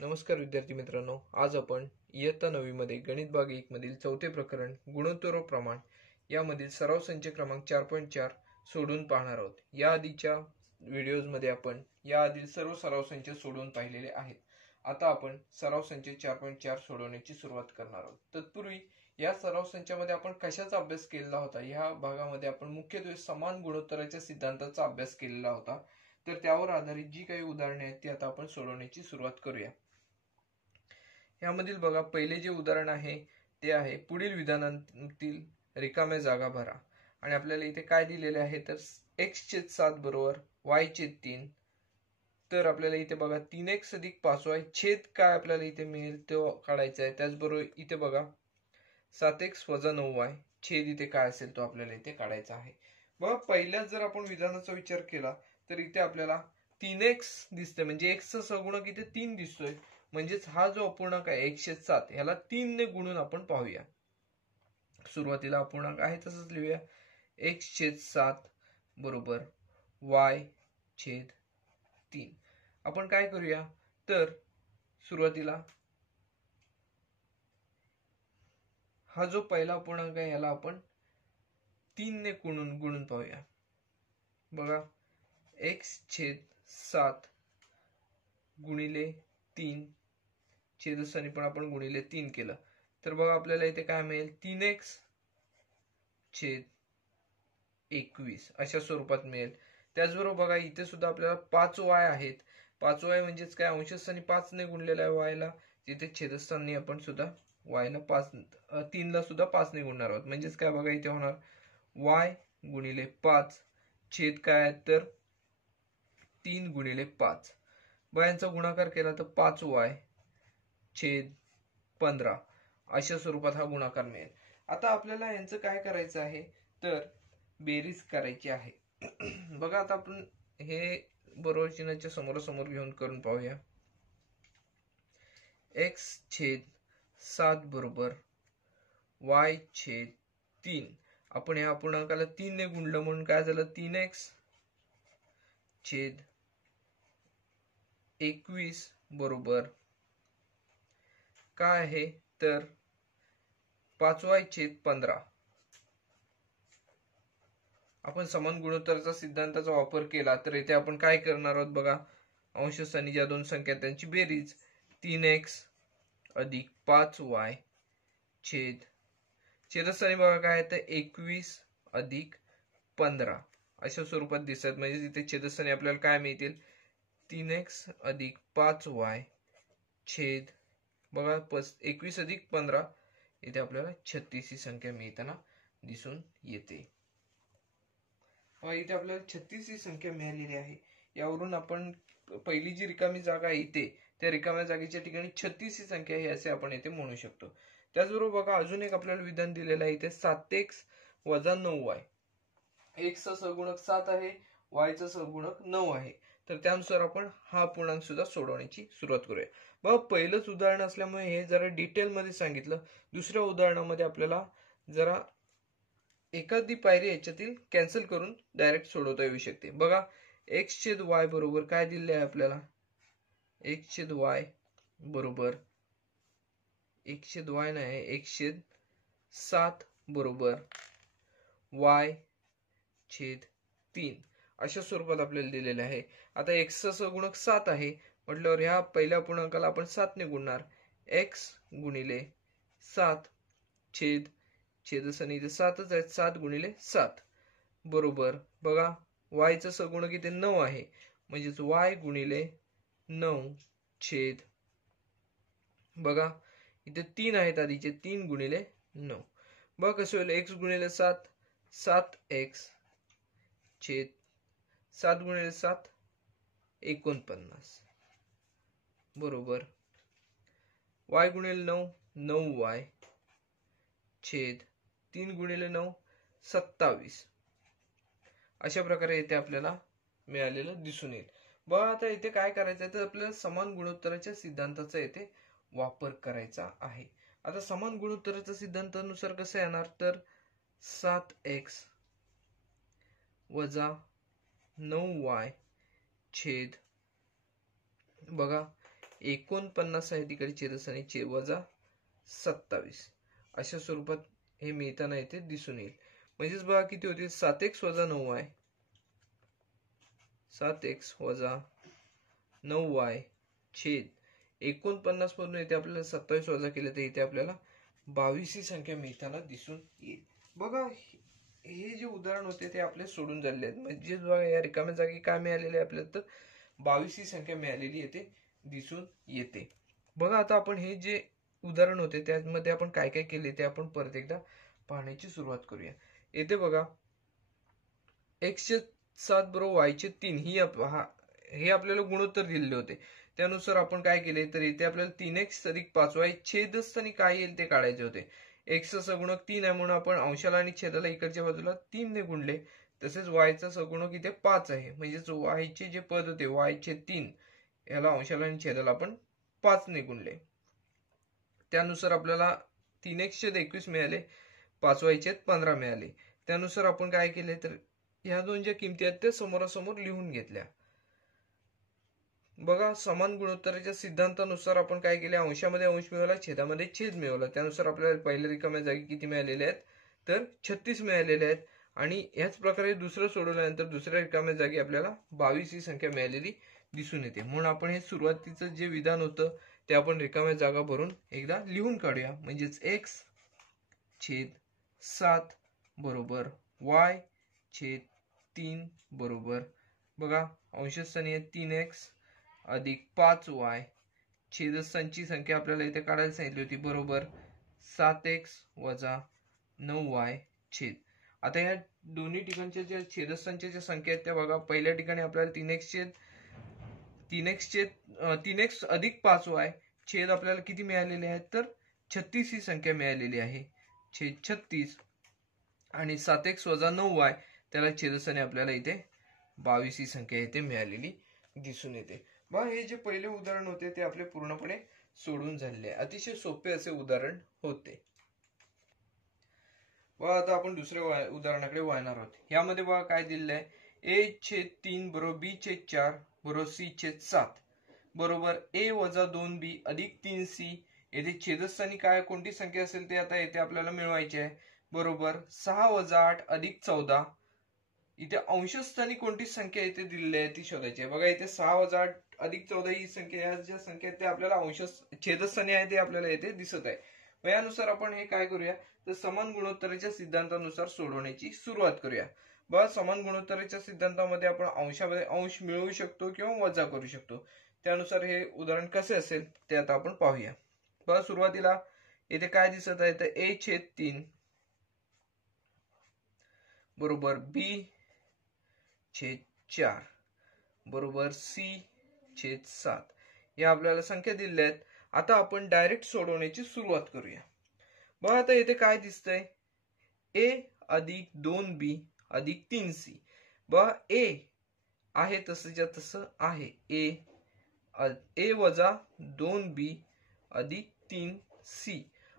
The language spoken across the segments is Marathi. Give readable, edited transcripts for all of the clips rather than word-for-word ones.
नमस्कार विद्यार्थी मित्रांनो, आज आपण इयत्ता 9वी मध्ये गणित भाग 1 मधील चौथे प्रकरण गुणोत्तर व प्रमाण यामधील सराव संच क्रमांक 4.4 सोडून पाहणार आहोत। या आधीच्या व्हिडिओज मध्ये आपण याआधील सर्व सराव संच सोडवून पाहिलेले आहेत। आता आपण सराव संच 4.4 सोडवण्याची सुरुवात करणार आहोत। तत्पूर्वी या सराव संचामध्ये आपण कशाचा अभ्यास केलेला होता, या भागामध्ये आपण मुख्यत्वे समान गुणोत्तराच्या सिद्धांताचा अभ्यास केलेला होता। तर त्यावर आधारित जी काही उदाहरणे आहेत ती आता आपण सोडवण्याची सुरुवात करूया। यामधील बघा, पहिले जे उदाहरण आहे ते आहे पुढील विधानांतील रिकाम्या जागा भरा। आणि आपल्याला इथे काय दिलेले आहे तर x/7 बरोबर y/3। तर आपल्याला इथे बघा 3x + 5y छेद काय आपल्याला इथे मिळेल तो काढायचा आहे। त्याचबरोबर इथे बघा 7x - 9y छेद इथे काय असेल तो आपल्याला इथे काढायचा आहे। बघा, पहिल्याच जर आपण विधानाचा विचार केला तर इथे आपल्याला 3x दिसते, म्हणजे x चा सहगुणक इथे 3 दिसतोय। म्हणजेच हा जो अपूर्णांक आहे 1/7 याला 3 ने गुणून आपण पाहूया। सुरुवातीला अपूर्णांक आहे तसंच लिहूया, x/7 बरोबर y/3। आपण काय करूया तर सुरुवातीला हा जो पहिला अपूर्णांक आहे याला आपण 3 ने गुणून पाहूया। बघा, x/7 गुणिले 3 छेदस्थानी पण आपण गुणिले 3 केलं तर बघा आपल्याला इथे काय मिळेल 3x/21 अशा स्वरूपात मिळेल। त्याचबरोबर बघा इथे सुद्धा आपल्याला 5y आहेत। 5y म्हणजेच काय, अंशस्थानी 5 ने गुणलेला आहे y ला, तिथे छेदस्थानी आपण सुद्धा y ला 3 ला सुद्धा 5 ने गुणणार आहोत। म्हणजेच काय बघा इथे होणार y गुणिले 5 छेद काय आहे तर 3 गुणिले 5। बघा यांचा गुणाकार केला तर 5y/15 अशा स्वरूपात हा गुणाकार मिळेल। आता आपल्याला यांचं काय करायचं आहे तर बेरीज करायची आहे। बघा, आता आपण हे बरोबर चिन्हाच्या समोरासमोर घेऊन करून पाहूया। x/7 बरोबर y/3। आपण या अपूर्णांकाला 3 ने गुणलं म्हणून काय झालं 3x/21 बरोबर काय आहे तर 5y/15। आपण समान गुणोत्तराचा सिद्धांताचा वापर केला तर इथे आपण काय करणार आहोत बघा, अंशस्थानी ज्या दोन संख्या त्यांची बेरीज 3x + 5y छेदस्थानी बघा काय आहे तर 21 + 15 अशा स्वरूपात दिसत। म्हणजे तिथे छेदस्थानी आपल्याला काय मिळतील 3x + 5y बघा 21 + 15 इथे आपल्याला 36 ही संख्या मिळताना दिसून येते। इथे आपल्याला 36 ही संख्या मिळालेली आहे। यावरून आपण पहिली जी रिकामी जागा आहे इथे त्या रिकाम्या जागेच्या ठिकाणी 36 ही संख्या आहे असे आपण इथे म्हणू शकतो। त्याचबरोबर बघा अजून एक आपल्याला विधान दिलेलं आहे इथे 7x - 9y। x चा सहगुणक 7 आहे, y चा सहगुणक 9 आहे। तर त्यानुसार आपण हा पूर्णांक सुद्धा सोडवण्याची सुरुवात करूया। बघा, पहिलंच उदाहरण असल्यामुळे हे जरा डिटेल मध्ये सांगितलं। दुसऱ्या उदाहरणामध्ये आपल्याला जरा एखादी पायरी याच्यातील कॅन्सल करून डायरेक्ट सोडवता येऊ शकते। बघा, x/y बरोबर काय दिले आहे आपल्याला, x/y बरोबर x/y नाही, x/7 बरोबर y/3 अशा स्वरूपात आपल्याला दिलेले आहे। आता x चा सहगुणक 7 आहे म्हटल्यावर ह्या पहिल्या पूर्णांकाला आपण 7 ने गुणणार, x गुणिले 7 छेदस्थानी इथे 7च आहे, 7 गुणिले 7 बरोबर बघा y चा सहगुणक इथे 9 आहे, म्हणजेच y गुणिले 9 बघा इथे 3 आहेत आधीचे, 3 गुणिले 9 बघा कसं होईल, x गुणिले 7 7x 7 गुणिले 7 49 बरोबर y गुणिले 9 9y 3 गुणिले 9 27 अशा प्रकारे इथे आपल्याला मिळालेलं दिसून येईल। बघा, आता इथे काय करायचं आहे तर आपल्याला समान गुणोत्तराच्या सिद्धांताचा इथे वापर करायचा आहे। आता समान गुणोत्तराच्या सिद्धांतानुसार कसं येणार तर 7x - 9y बघा 49 आहे तिकडे छेदस्थानी वजा 27 अशा स्वरूपात हे मिळताना इथे दिसून येईल. म्हणजेच बघा किती होते 7x वजा 9y 7x वजा 9y छेद 49 मधून इथे आपल्याला 27 वजा केले तर इथे आपल्याला 22 ही संख्या मिळताना दिसून येईल. बघा हे जे उदाहरण होते ते आपले सोडून झालेले आहेत. म्हणजे बघा या रिकाम्या जागी काय मिळालेले आपल्याला तर 22 ही संख्या मिळालेली येते दिसून येते. बघा आता आपण हे जे उदाहरण होते त्यामध्ये आपण काय काय केले ते आपण परत एकदा पाहण्याची सुरुवात करूया. येथे बघा x7 बरोबर y3 हे आपल्याला गुणोत्तर दिलेले होते. त्यानुसार आपण काय केले तर इथे आपल्याला 3x अधिक 5y छेदस्थानी काय येईल ते काढायचे होते. x चा सगुणक 3 आहे म्हणून आपण अंशाला आणि छेदाला इकडच्या बाजूला 3 ने गुणले. तसेच y चा सगुणक इथे 5 आहे म्हणजेच y चे जे पद होते y3 याला अंशाला आणि छेदाला आपण 5 ने गुणले. त्यानुसार आपल्याला 3x छेद 21 मिळाले 5y छेद 15 मिळाले. त्यानुसार आपण काय केले तर ह्या दोन ज्या किमती आहेत त्या समोरासमोर लिहून घेतल्या. बघा समान गुणोत्तराच्या सिद्धांतानुसार आपण काय केले अंशामध्ये अंश मिळवला छेदामध्ये छेद मिळवला. त्यानुसार आपल्याला पहिल्या रिकाम्या जागी किती मिळालेले आहेत तर 36 मिळालेले आहेत. आणि याच प्रकारे दुसरं सोडवल्यानंतर दुसऱ्या रिकाम्या जागी आपल्याला 22 ही संख्या मिळालेली दिसून येते. म्हणून आपण हे सुरुवातीचं जे विधान होतं ते आपण रिकाम्या जागा भरून एकदा लिहून काढूया. म्हणजेच x छेद 7 बरोबर y छेद 3 बरोबर बघा अंशस्थानी आहे 3x अधिक 5y छेदस्थानची संख्या आपल्याला इथे काढायला सांगितली होती बरोबर 7x वजा 9y छेद. आता या दोन्ही ठिकाणच्या ज्या छेदस्थानच्या ज्या संख्या आहेत त्या बघा पहिल्या ठिकाणी आपल्याला 3x अधिक 5y छेद आपल्याला किती मिळालेले आहेत तर 36 ही संख्या मिळालेली आहे छेद 36 आणि 7x वजा 9y त्याला छेदस्थानी आपल्याला इथे 22 ही संख्या इथे मिळालेली दिसून येते. बघा हे जे पहिले उदाहरण होते ते आपले पूर्णपणे सोडून झालेले अतिशय सोपे असे उदाहरण होते. बघा आता आपण दुसऱ्या उदाहरणाकडे वळणार आहोत. यामध्ये बघा काय दिलेलं आहे a छेद 3 बरोबर b छेद 4 बरोबर c छेद 7 बरोबर a वजा 2b अधिक 3c. येथे छेदस्थानी काय कोणती संख्या असेल ते आता येथे आपल्याला मिळवायची आहे बरोबर 6 वजा 8 अधिक 14. इथे अंशस्थानी कोणती संख्या इथे दिलेली आहे ती शोधायची आहे. बघा इथे 6 वजा 8 अधिक 14 ही संख्या या ज्या संख्या ते आपल्याला छेदस्थानी आहे ते आपल्याला इथे दिसत आहे. यानुसार आपण हे काय करूया तर समान गुणोत्तराच्या सिद्धांतानुसार सोडवण्याची सुरुवात करूया. बघा समान गुणोत्तराच्या सिद्धांतामध्ये आपण अंशामध्ये अंश मिळवू शकतो किंवा वजा करू शकतो. त्यानुसार हे उदाहरण कसे असेल ते आता आपण पाहूया. बघा सुरुवातीला इथे काय दिसत आहे तर a छेद 3 बरोबर b छेद 4 बरोबर c छेद 7 या आपल्याला संख्या दिलेल्या आहेत. आता आपण डायरेक्ट सोडवण्याची सुरुवात करूया. बघा आता इथे काय दिसतंय a अधिक 2b अधिक 3c. बघा a आहे तसंच्या तसं आहे a वजा 2b अधिक 3c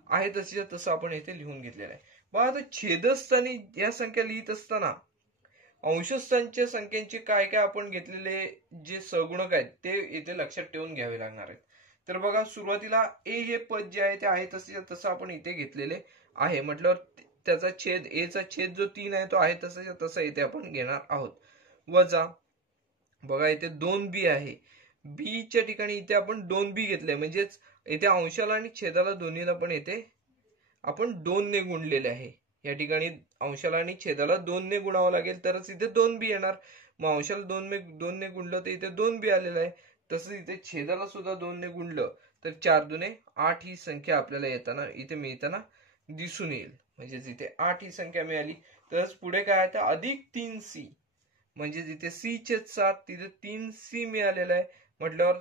आहे तसंच्या तसं आपण इथे लिहून घेतलेलं आहे. बघा आता छेदस्थानी या संख्या लिहित असताना अंशस्थानच्या संख्यांचे काय काय आपण घेतलेले जे सहगुणक आहेत ते इथे लक्षात ठेवून घ्यावे लागणार आहेत. तर बघा सुरुवातीला a हे पद जे आहे ते आहे तसं आपण इथे घेतलेले आहे म्हटल्यावर त्याचा छेद a चा छेद जो 3 आहे तो आहे तसं इथे आपण घेणार आहोत. वजा बघा इथे 2b आहे b च्या ठिकाणी इथे आपण 2b घेतले म्हणजेच इथे अंशाला आणि छेदाला दोन्हीला पण इथे आपण 2 ने गुणलेले आहे. या ठिकाणी अंशाला आणि छेदाला 2 ने गुणावं लागेल तरच इथे 2b येणार. मग अंशाला 2 ने गुणलं तर इथे 2b आलेलं आहे. तसंच इथे छेदाला सुद्धा 2 ने गुणलं तर 4 दुने 8 ही संख्या आपल्याला येताना इथे मिळताना दिसून येईल. म्हणजेच इथे 8 ही संख्या मिळाली. तरच पुढे काय आहे अधिक 3c म्हणजे इथे c छेद 7 तिथे 3c मिळालेला आहे म्हटल्यावर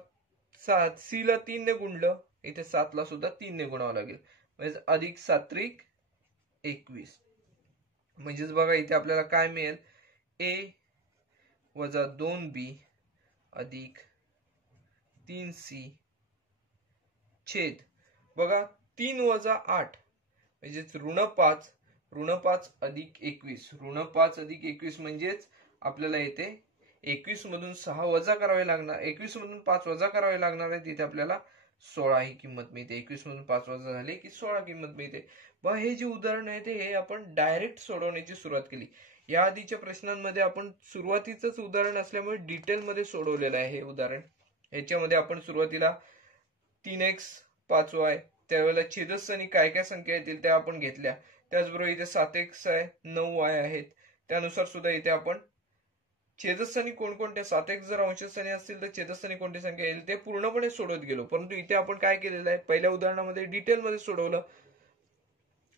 7c ला 3 ने गुणलं इथे 7 ला सुद्धा 3 ने गुणावं लागेल म्हणजे अधिक 7 त्रिक 21. म्हणजेच बघा इथे आपल्याला काय मिळेल a वजा 2b अधिक 3c छेद बघा 3 वजा 8 म्हणजेच ऋण 5 अधिक 21 ऋण 5 अधिक 21 म्हणजेच आपल्याला येते 21 मधून 6 वजा करावे लागणार, 21 मधून 5 वजा करावे लागणार आहे, तिथे आपल्याला 16 ही किंमत मिळते. 21 मधून 5 वजा झाले की 16 किंमत मिळते. बघा हे जे उदाहरण आहे ते हे आपण डायरेक्ट सोडवण्याची सुरुवात केली. या आधीच्या प्रश्नांमध्ये आपण सुरुवातीचंच उदाहरण असल्यामुळे डिटेलमध्ये सोडवलेलं आहे हे उदाहरण. याच्यामध्ये आपण सुरुवातीला 3x 5y त्यावेळेला छेदस्थानी काय काय संख्या येतील त्या आपण घेतल्या. त्याचबरोबर इथे 7x आहे, 9y आहेत. त्यानुसार सुद्धा इथे आपण छेदस्थानी कोणकोणत्या 7x जर अंशस्थानी असतील तर छेदस्थानी कोणती संख्या येईल ते पूर्णपणे सोडवत गेलो. परंतु इथे आपण काय केलेलं आहे, पहिल्या उदाहरणामध्ये डिटेलमध्ये सोडवलं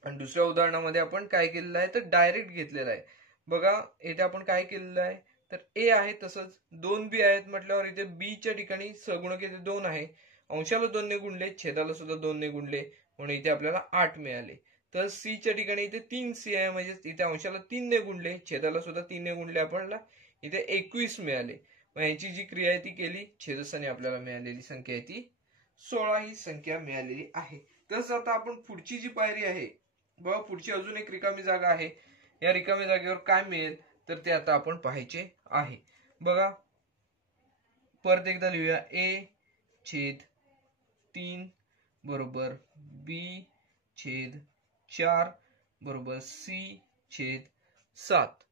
आणि दुसऱ्या उदाहरणामध्ये आपण काय केलेलं आहे तर डायरेक्ट घेतलेलं आहे. बघा इथे आपण काय केलेलं आहे तर ए आहे, तसंच 2b आहेत म्हटल्यावर इथे b च्या ठिकाणी सहगुणक इथे 2 आहे. अंशाला 2 ने गुणले, छेदाला सुद्धा 2 ने गुणले म्हणून इथे आपल्याला 8 मिळाले. तर सी च्या ठिकाणी इथे 3c आहे, म्हणजे इथे अंशाला 3 ने गुणले, छेदाला सुद्धा 3 ने गुणले, आपल्याला इथे 21 मिळाले. मग यांची जी क्रिया आहे ती केली, छेदस्थानी आपल्याला मिळालेली संख्या आहे ती 16 ही संख्या मिळालेली आहे. तसं आता आपण पुढची जी पायरी आहे, बघा पुढची अजून एक रिकामी जागा आहे. या रिकाम्या जागेवर काय मिळेल तर ते आता आपण पाहायचे आहे. बघा परत एकदा लिहूया, a छेद 3 बरोबर b छेद 4 बरोबर c छेद 7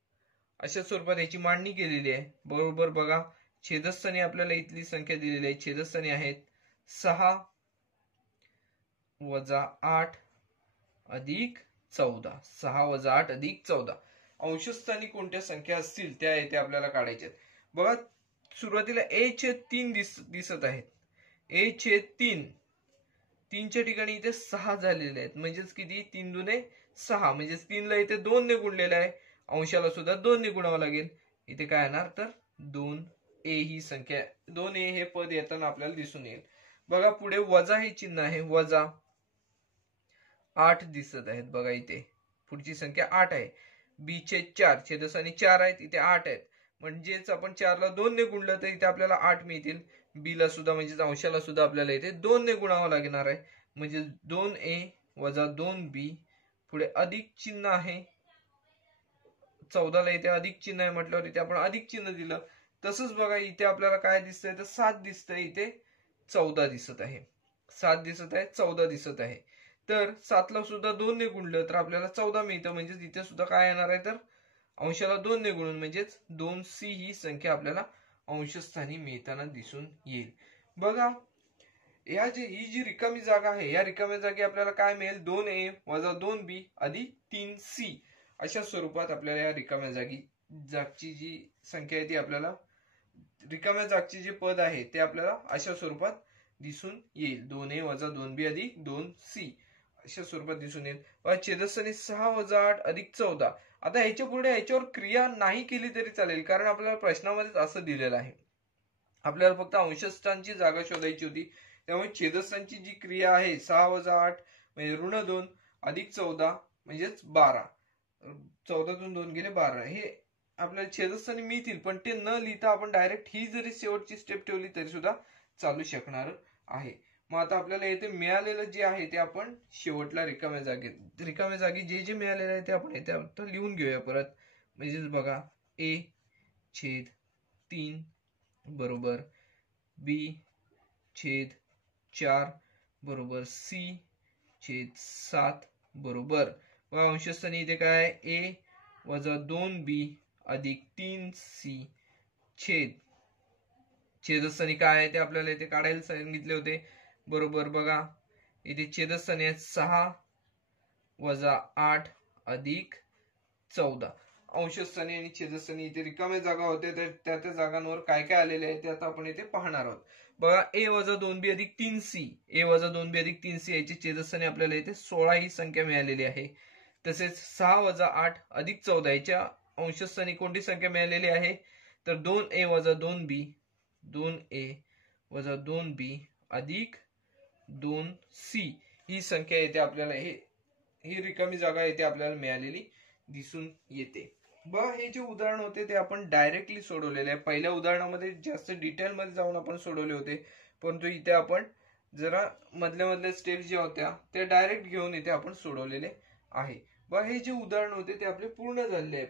अशा स्वरूपात याची मांडणी केलेली आहे. बरोबर बघा छेदस्थानी आपल्याला इथली संख्या दिलेली आहे, छेदस्थानी आहेत 6 वजा 8 अधिक 14, 6 वजा 8 अधिक 14. अंशस्थानी कोणत्या संख्या असतील त्या येथे आपल्याला काढायच्या. बघा सुरुवातीला a छेद 3 दिसत आहेत. a छेद 3 च्या ठिकाणी इथे 6 झालेले आहेत, म्हणजेच किती 3 दुने 6, म्हणजेच 3 ला इथे 2 ने गुणलेलं आहे, अंशाला सुद्धा 2 ने गुणावं लागेल. इथे काय येणार तर 2a ही संख्या, 2a हे पद येताना आपल्याला दिसून येईल. बघा पुढे वजा हे चिन्ह आहे, वजा 8 दिसत आहेत. बघा इथे पुढची संख्या 8 आहे. b छेद 4, छेदस्थानी 4 आहेत, इथे 8 आहेत, म्हणजेच आपण 4 ला 2 ने गुणलं तर इथे आपल्याला 8 मिळतील. b ला सुद्धा म्हणजेच अंशाला सुद्धा आपल्याला इथे 2 ने गुणावं लागणार आहे, म्हणजे 2a वजा 2b, पुढे अधिक चिन्ह आहे. 14 ला इथे अधिक चिन्ह आहे म्हटल्यावर इथे आपण अधिक चिन्ह दिलं. तसंच बघा इथे आपल्याला काय दिसतंय तर 7 दिसतंय, इथे 14 दिसत आहे. 7 दिसत आहे, 14 दिसत आहे. तर 7 ला सुद्धा 2 ने गुणलं तर आपल्याला 14 मिळतं, म्हणजेच इथे सुद्धा काय येणार आहे तर अंशाला 2 ने गुणून म्हणजेच 2c ही संख्या आपल्याला अंशस्थानी मिळताना दिसून येईल. बघा ही जी रिकामी जागा आहे, या रिकाम्या जागी आपल्याला काय मिळेल, 2a वजा 2b अधिक 3c अशा स्वरूपात आपल्याला या रिकाम्या जागची जी संख्या आहे ती आपल्याला, रिकाम्या जागचे जे पद आहे ते आपल्याला अशा स्वरूपात दिसून येईल. 2a वजा 2b अधिक 2c अशा स्वरूपात दिसून येईल. छेदस्थानी 6 वजा 8 अधिक 14. आता ह्याच्या पुढे ह्याच्यावर क्रिया नाही केली तरी चालेल, कारण आपल्याला प्रश्नामध्येच असं दिलेलं आहे. आपल्याला फक्त अंशस्थानची जागा शोधायची होती. त्यामुळे छेदस्थानची जी क्रिया आहे 6 वजा 8 म्हणजे ऋण 2 अधिक 14 म्हणजेच 12. 14 तून 2 गेले 12, हे आपल्याला छेदस्थानी मिळतील, पण ते न लिहिता आपण डायरेक्ट ही जरी शेवटची स्टेप ठेवली तरी सुद्धा चालू शकणार आहे. मग आता आपल्याला येथे मिळालेलं जे आहे ते आपण शेवटला रिकाम्या जागी जे जे मिळालेलं आहे ते आपण येथे आता लिहून घेऊया परत. म्हणजेच बघा a छेद 3 बरोबर b छेद 4 बरोबर c छेद 7 बरोबर अंशस्थानी इथे काय आहे a वजा 2b अधिक 3c छेदस्थानी काय आहे ते आपल्याला इथे काढायला सांगितले होते. बरोबर बघा इथे छेदस्थानी आहेत 6 वजा 8 अधिक 14. अंशस्थानी आणि छेदस्थानी इथे रिकाम्या जागा होत्या, तर त्या जागांवर काय काय आलेले आहे ते आता आपण इथे पाहणार आहोत. बघा a वजा 2b अधिक 3c, a वजा 2b अधिक 3c याची छेदस्थानी आपल्याला इथे 16 ही संख्या मिळालेली आहे. तसेच 6 वजा 8 अधिक 14 याच्या अंशस्थानी कोणती संख्या मिळालेली आहे तर 2a वजा 2b, 2a वजा 2b अधिक 2c ही संख्या येते आपल्याला, ही रिकामी जागा येते आपल्याला मिळालेली दिसून येते. बघा हे जे उदाहरण होते ते आपण डायरेक्टली सोडवलेले आहे. पहिल्या उदाहरणामध्ये जास्त डिटेल मध्ये जाऊन आपण सोडवले होते, परंतु इथे आपण जरा मधल्या स्टेप्स ज्या होत्या त्या डायरेक्ट घेऊन इथे आपण सोडवलेले आहे. बघा हे जे उदाहरण होते ते आपले पूर्ण झालेले आहे.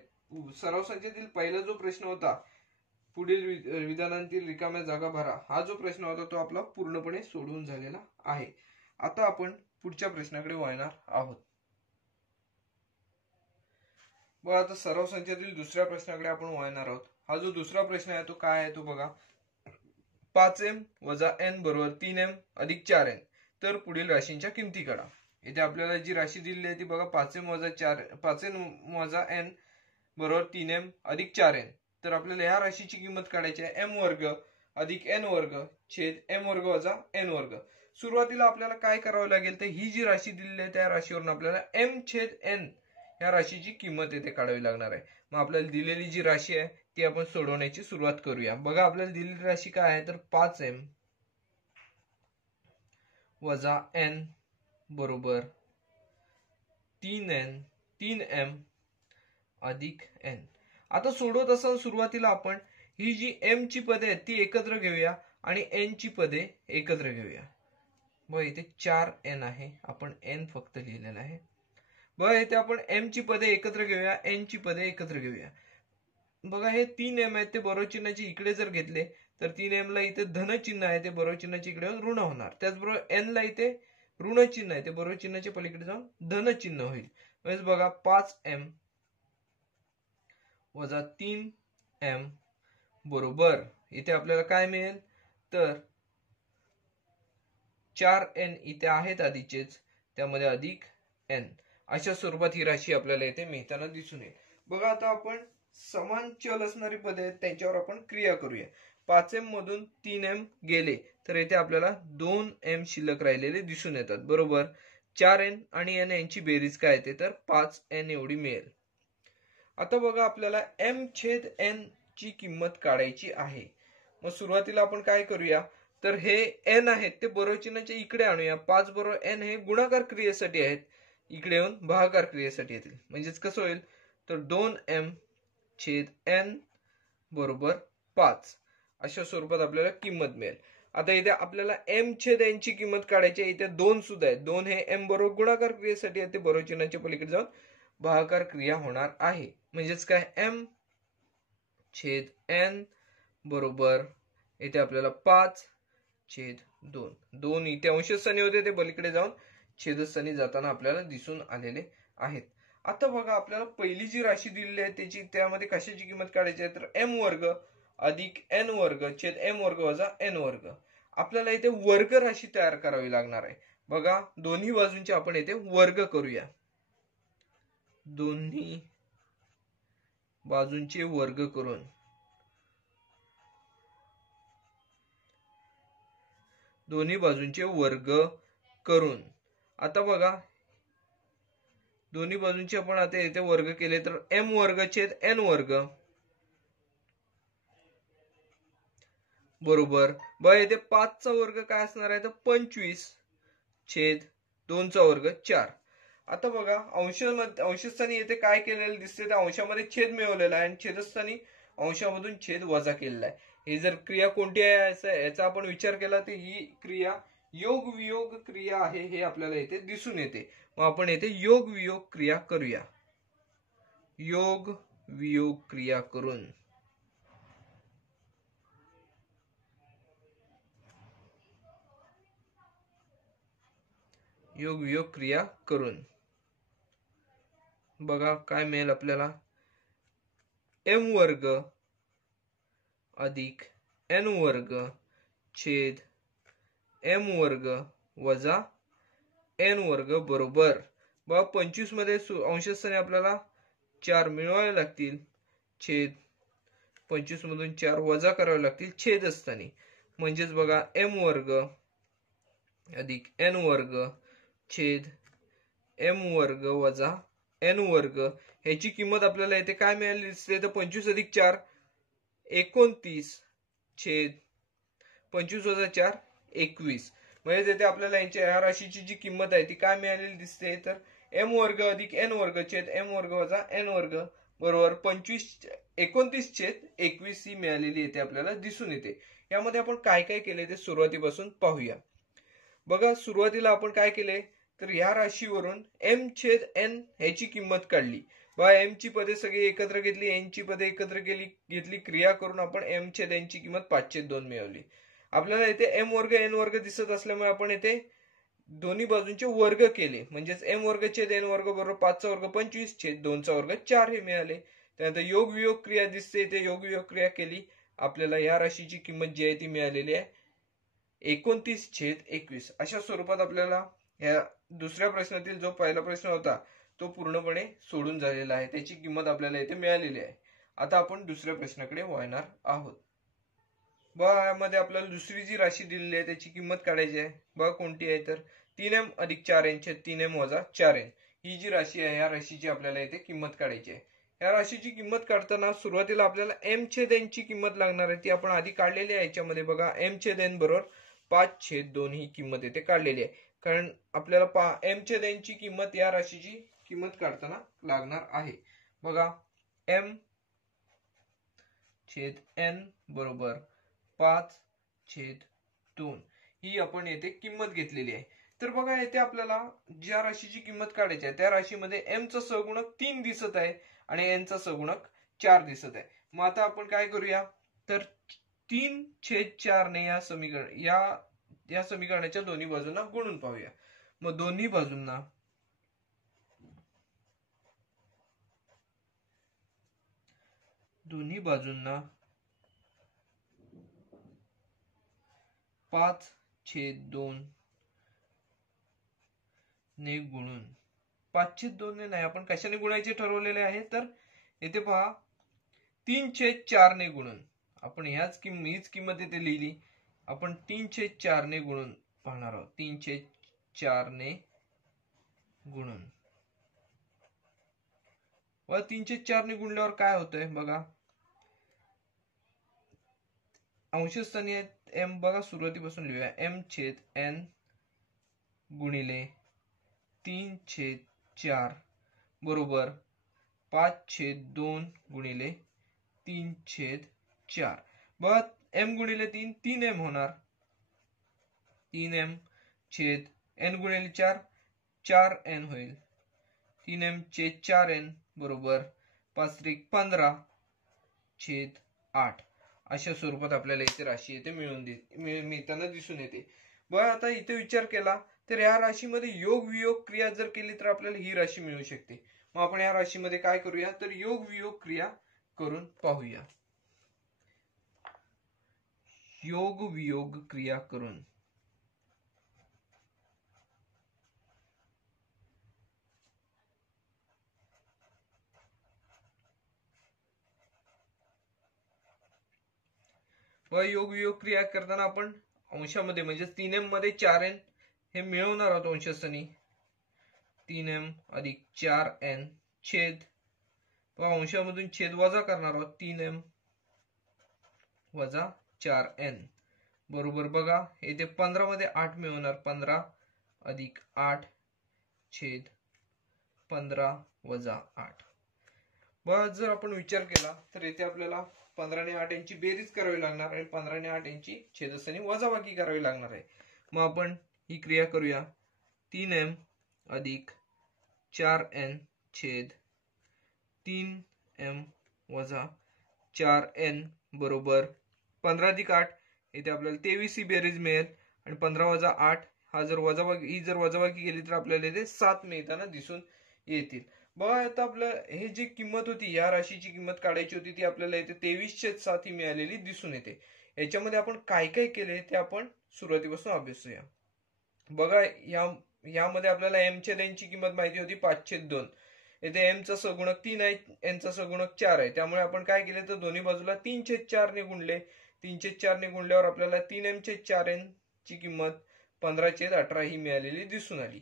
सराव संख्येतील पहिला जो प्रश्न होता पुढील विधानांतील रिकाम्या जागा भरा. हा जो प्रश्न होता तो आपला पूर्णपणे सोडवून झालेला आहे. आता आपण पुढच्या प्रश्नाकडे वळणार आहोत. बघा आता सराव संचातील दुसऱ्या प्रश्नाकडे आपण वळणार आहोत. हा जो दुसरा प्रश्न आहे तो काय आहे तो बघा. 5m वजा n बरोबर 3m अधिक 4n. तर पुढील राशींच्या किमती काढा. इथे आपल्याला जी राशी दिलेली आहे ती बघा 5m वजा n बरोबर 3m अधिक 4n. तर आपल्याला या राशीची किंमत काढायची आहे m वर्ग अधिक n वर्ग छेद m वर्ग वजा n वर्ग. सुरुवातीला आपल्याला काय करावं लागेल तर ही जी राशी दिलेली आहे त्या राशीवरून आपल्याला m छेद n या राशीची किंमत येथे काढावी लागणार आहे. मग आपल्याला दिलेली जी राशी आहे ती आपण सोडवण्याची सुरुवात करूया. बघा आपल्याला दिलेली राशी काय आहे तर 5m वजा n बरोबर 3m अधिक n. आता सोडवत असताना सुरुवातीला आपण ही जी m ची पदे आहेत ती एकत्र घेऊया आणि n ची पदे एकत्र घेऊया. बघा इथे 4n आहे, आपण n फक्त लिहिलेला आहे. बघा इथे आपण m ची पदे एकत्र घेऊया, n ची पदे एकत्र घेऊया. बघा हे 3m आहेत ते बरोबर चिन्हाचे इकडे जर घेतले तर 3m ला इथे धन चिन्ह आहे ते बरोबर चिन्हाचे इकडे ऋण होणार. त्याचबरोबर n ला इथे ऋण चिन्ह आहे ते बरोबर चिन्हाच्या पलीकडे जाऊन धन चिन्ह होईल. म्हणजे बघा 5m वजा 3m बरोबर इथे आपल्याला काय मिळेल तर 4n इथे आहेत आधीचेच त्यामध्ये अधिक n. अशा स्वरूपात ही राशी आपल्याला इथे मिळताना दिसून येईल. बघा आता आपण समान चल असणारी पदे आहेत त्यांच्यावर आपण क्रिया करूया. 5m मधून 3m गेले तर इथे आपल्याला 2m शिल्लक राहिलेले दिसून येतात. बरोबर 4n आणि n यांची बेरीज काय येते तर 5n एवढी मिळेल. आता बघा आपल्याला m छेद n ची किंमत काढायची आहे. मग सुरुवातीला आपण काय करूया तर हे n आहेत ते बरोबर चिन्हाच्या इकडे आणूया. 5 बरोबर n हे गुणाकार क्रियेसाठी आहेत, इकडे येऊन भागाकार क्रियेसाठी येतील. म्हणजेच कसं होईल तर 2m छेद n बरोबर 5 अशा स्वरूपात आपल्याला किंमत मिळेल. आता इथे आपल्याला m छेद n ची किंमत काढायची आहे. इथे 2 सुद्धा आहे. 2 हे m बरोबर गुणाकार क्रियेसाठी आहे ते बरोबर चिन्हाच्या पलीकडे जाऊन भागाकार क्रिया होणार आहे. म्हणजेच काय m छेद n बरोबर इथे आपल्याला 5 छेद 2. 2 इथे अंशस्थानी होते ते पलीकडे जाऊन छेदस्थानी जाताना आपल्याला दिसून आलेले आहेत. आता बघा आपल्याला पहिली जी राशी दिलेली आहे त्याची त्यामध्ये कशाची किंमत काढायची आहे तर m वर्ग अधिक n वर्ग छेद m वर्ग वजा n वर्ग. आपल्याला इथे वर्ग राशी तयार करावी लागणार आहे. बघा दोन्ही बाजूंचे आपण इथे वर्ग करूया. दोन्ही बाजूंचे वर्ग करून आता बघा दोन्ही बाजूंचे आपण आता इथे वर्ग केले तर m वर्ग छेद n वर्ग बरोबर बघा इथे 5 चा वर्ग काय असणार आहे तर 25 छेद 2 चा वर्ग 4. आता बघा अंशस्थानी येथे काय केलेलं दिसते त्या अंशामध्ये छेद मिळवलेला आहे आणि छेदस्थानी अंशामधून छेद वजा केलेला आहे. ही जर क्रिया कोणती आहे याचा आपण विचार केला तर ही क्रिया योग वियोग क्रिया आहे हे आपल्याला इथे दिसून येते. मग आपण इथे योग वियोग क्रिया करूया. योग वियोग क्रिया करून बघा काय मिळेल आपल्याला m वर्ग अधिक n वर्ग छेद m वर्ग वजा n वर्ग बरोबर बघा 25 मध्ये अंशस्थानी आपल्याला 4 मिळवावे लागतील छेद 25 मधून 4 वजा करावे लागतील छेदस्थानी. म्हणजेच बघा m वर्ग अधिक n वर्ग छेद m वर्ग वजा n वर्ग ह्याची किंमत आपल्याला इथे काय मिळाली दिसते तर 25 अधिक 4 29 छेद 25 वजा 4 21. म्हणजे इथे आपल्याला या राशीची जी किंमत आहे ती काय मिळालेली दिसते तर m वर्ग अधिक n वर्ग छेद m वर्ग वजा n वर्ग बरोबर 29 छेद 21 ही मिळालेली येते आपल्याला दिसून येते. यामध्ये आपण काय काय केले ते सुरुवातीपासून पाहूया. बघा सुरुवातीला आपण काय केले तर या राशीवरून m छेद n ह्याची किंमत काढली. बघा एम ची पदे सगळी एकत्र घेतली, एन ची पदे एकत्र घेतली, क्रिया करून आपण एम छेद एन ची किंमत 5/2 मिळवली. आपल्याला इथे एम वर्ग एन वर्ग दिसत असल्यामुळे आपण इथे दोन्ही बाजूंचे वर्ग केले, म्हणजेच एम वर्ग छेद एन वर्ग बरोबर 5चा वर्ग 25 छेद 2चा वर्ग 4 हे मिळाले. त्यानंतर योग वियोग क्रिया दिसते, इथे योग वियोग क्रिया केली, आपल्याला या राशीची किंमत जी आहे ती मिळालेली आहे 29/21. अशा स्वरूपात आपल्याला या दुसऱ्या प्रश्नातील जो पहिला प्रश्न होता तो पूर्णपणे सोडून झालेला आहे, त्याची किंमत आपल्याला इथे मिळालेली आहे. आता आपण दुसऱ्या प्रश्नाकडे वळणार आहोत. बघा यामध्ये आपल्याला दुसरी जी राशी दिलेली आहे त्याची किंमत काढायची आहे. बघा कोणती आहे तर 3m अधिक 4n छेद 3m वजा 4n ही जी राशी आहे या राशीची आपल्याला इथे किंमत काढायची आहे. या राशीची किंमत काढताना सुरुवातीला आपल्याला m छेद n ची किंमत लागणार आहे, ती आपण आधी काढलेली आहे. याच्यामध्ये बघा m छेद n बरोबर 5/2 ही किंमत इथे काढलेली आहे, कारण आपल्याला m छेद n ची किंमत या राशीची किंमत काढताना लागणार आहे. बघा m छेद n बरोबर 5/2 ही आपण येथे किंमत घेतलेली आहे. तर बघा येथे आपल्याला ज्या राशीची किंमत काढायची आहे त्या राशीमध्ये m चा सहगुणक 3 दिसत आहे आणि n चा सहगुणक 4 दिसत आहे. मग आता आपण काय करूया तर 3/4 ने या समीकरणाच्या दोन्ही बाजूंना गुणून पाहूया. मग दोन्ही बाजूंना 5/2 ने गुणून 5/2 ने नाही, आपण कशाने गुणायचे ठरवलेले आहे तर येथे पहा 3/4 ने गुणून आपण हीच किंमत इथे लिहिली, आपण 3/4 ने गुणून पाहणार आहोत. 3/4 ने गुणून 3/4 ने गुणल्यावर काय होतंय बघा, अंशस्थानी आहेत m. बघा सुरुवातीपासून लिहूया m छेद n गुणिले 3/4 बरोबर 5/2 गुणिले 3/4. बघा m गुणिले 3 3m होणार, 3m छेद n गुणिले 4 4n होईल, 3m छेद 4n बरोबर 5×15/8 अशा स्वरूपात आपल्याला इथे राशी येते मिळताना दिसून येते. बघा आता इथे विचार केला तर या राशीमध्ये योग वियोग क्रिया जर केली तर आपल्याला ही राशी मिळू शकते. मग आपण या राशीमध्ये काय करूया तर योग वियोग क्रिया करून पाहूया. योग वियोग क्रिया करून व योग वियोग क्रिया करताना आपण अंशामध्ये म्हणजे 3m मध्ये 4n हे मिळवणार आहोत अंशस्थानी. 3m अधिक 4n छेद व अंशामधून छेद वजा करणार आहोत 3m वजा 4n बरोबर बघा येथे 15 मध्ये 8 मिळवणार, 15 अधिक 8 छेद 15 वजा 8. बघा जर आपण विचार केला तर येथे आपल्याला 15 ने 8 यांची बेरीज करावी लागणार आणि 15 ने 8 यांची छेदस्थानी वजाबाकी करावी लागणार आहे. मग आपण ही क्रिया करूया. 3m अधिक 4n छेद 3m वजा 4n बरोबर 15 अधिक 8 इथे आपल्याला 23 ही बेरीज मिळेल आणि 15 वजा 8 ही जर वजाबाकी केली तर आपल्याला इथे 7 मिळताना दिसून येतील. बघा आता आपलं हे जी किंमत होती या राशीची किंमत काढायची होती ती आपल्याला इथे 23/7 ही मिळालेली दिसून येते. याच्यामध्ये आपण काय काय केले ते आपण सुरुवातीपासून अभ्यासूया. बघा यामध्ये आपल्याला m छेद n ची किंमत माहिती होती 5/2. येथे m चा सहगुणक 3 आहे, n चा सहगुणक 4 आहे, त्यामुळे आपण काय केले तर दोन्ही बाजूला 3/4 ने गुणले. 3/4 ने गुणल्यावर आपल्याला 3m छेद 4n ची किंमत 15/18 ही मिळालेली दिसून आली.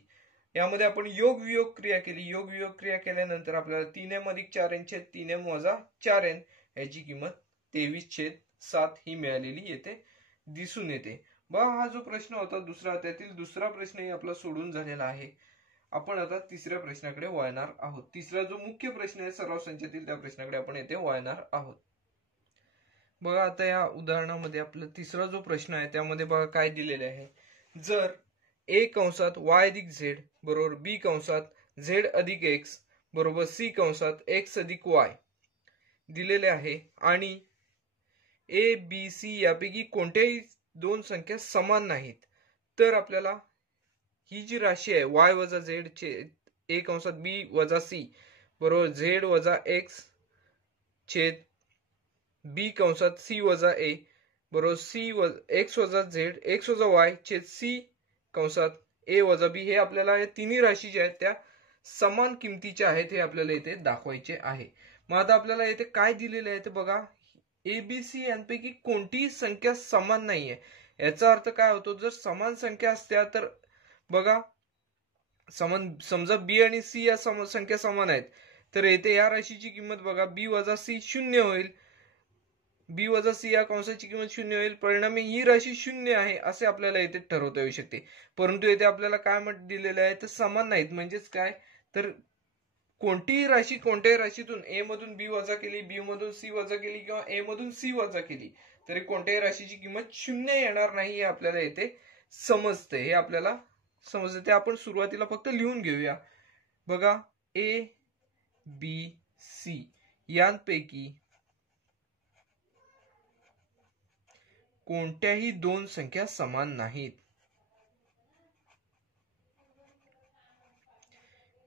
यामध्ये आपण योग वियोग क्रिया केली. योग वियोग क्रिया केल्यानंतर आपल्याला 3m अधिक 4n छेद 3m वजा 4n याची किंमत 23/7 ही मिळालेली येते दिसून येते. बघा हा जो प्रश्न होता दुसरा, त्यातील दुसरा प्रश्नही आपला सोडून झालेला आहे. आपण आता तिसऱ्या प्रश्नाकडे वळणार आहोत. तिसरा जो मुख्य प्रश्न आहे सराव संचातील त्या प्रश्नाकडे आपण येथे वळणार आहोत. बघा आता या उदाहरणामध्ये आपला तिसरा जो प्रश्न आहे त्यामध्ये बघा काय दिलेले आहे. जर a कंसात y अधिक z बरोबर b कंसात z अधिक x बरोबर सी कंसात एक्स अधिक वाय दिलेले आहे आणि ए बी सी यापैकी कोणत्याही दोन संख्या समान नाहीत, तर आपल्याला ही जी राशी आहे वाय वजा झेड ए कंसात बी वजा सी बरोबर झेड वजा एक्स छेद बी कंसात सी वजा ए बरोबर सी एक्स वजा झेड एक्स वजा वाय छेद सी कंसात ए वजा बी, हे आपल्याला या तिन्ही राशी ज्या आहेत त्या समान किमतीच्या आहेत हे आपल्याला इथे दाखवायचे आहे. मग आता आपल्याला इथे काय दिलेले आहे ते बघा, एबीसी यांपैकी कोणतीही संख्या समान नाहीये. याचा अर्थ काय होतो, जर समान संख्या असत्या तर बघा समान, समजा बी आणि सी या संख्या समान आहेत तर येथे या राशीची किंमत बघा बी वजा सी शून्य होईल, बी वजा सी या कंसाची किंमत शून्य होईल, परिणामी ही राशी शून्य आहे असे आपल्याला येथे ठरवता येऊ शकते. परंतु येथे आपल्याला काय दिलेले आहे तर समान नाहीत, म्हणजेच काय तर कोणतीही राशी कोणत्याही राशीतून ए मधून बी वजा केली, बी मधून सी वजा केली किंवा ए मधून सी वजा केली तरी कोणत्याही राशीची किंमत शून्य येणार नाही हे आपल्याला येथे समजते. हे आपल्याला समजते ते आपण सुरुवातीला फक्त लिहून घेऊया. बघा ए बी सी यांपैकी कोणत्याही दोन संख्या समान नाहीत,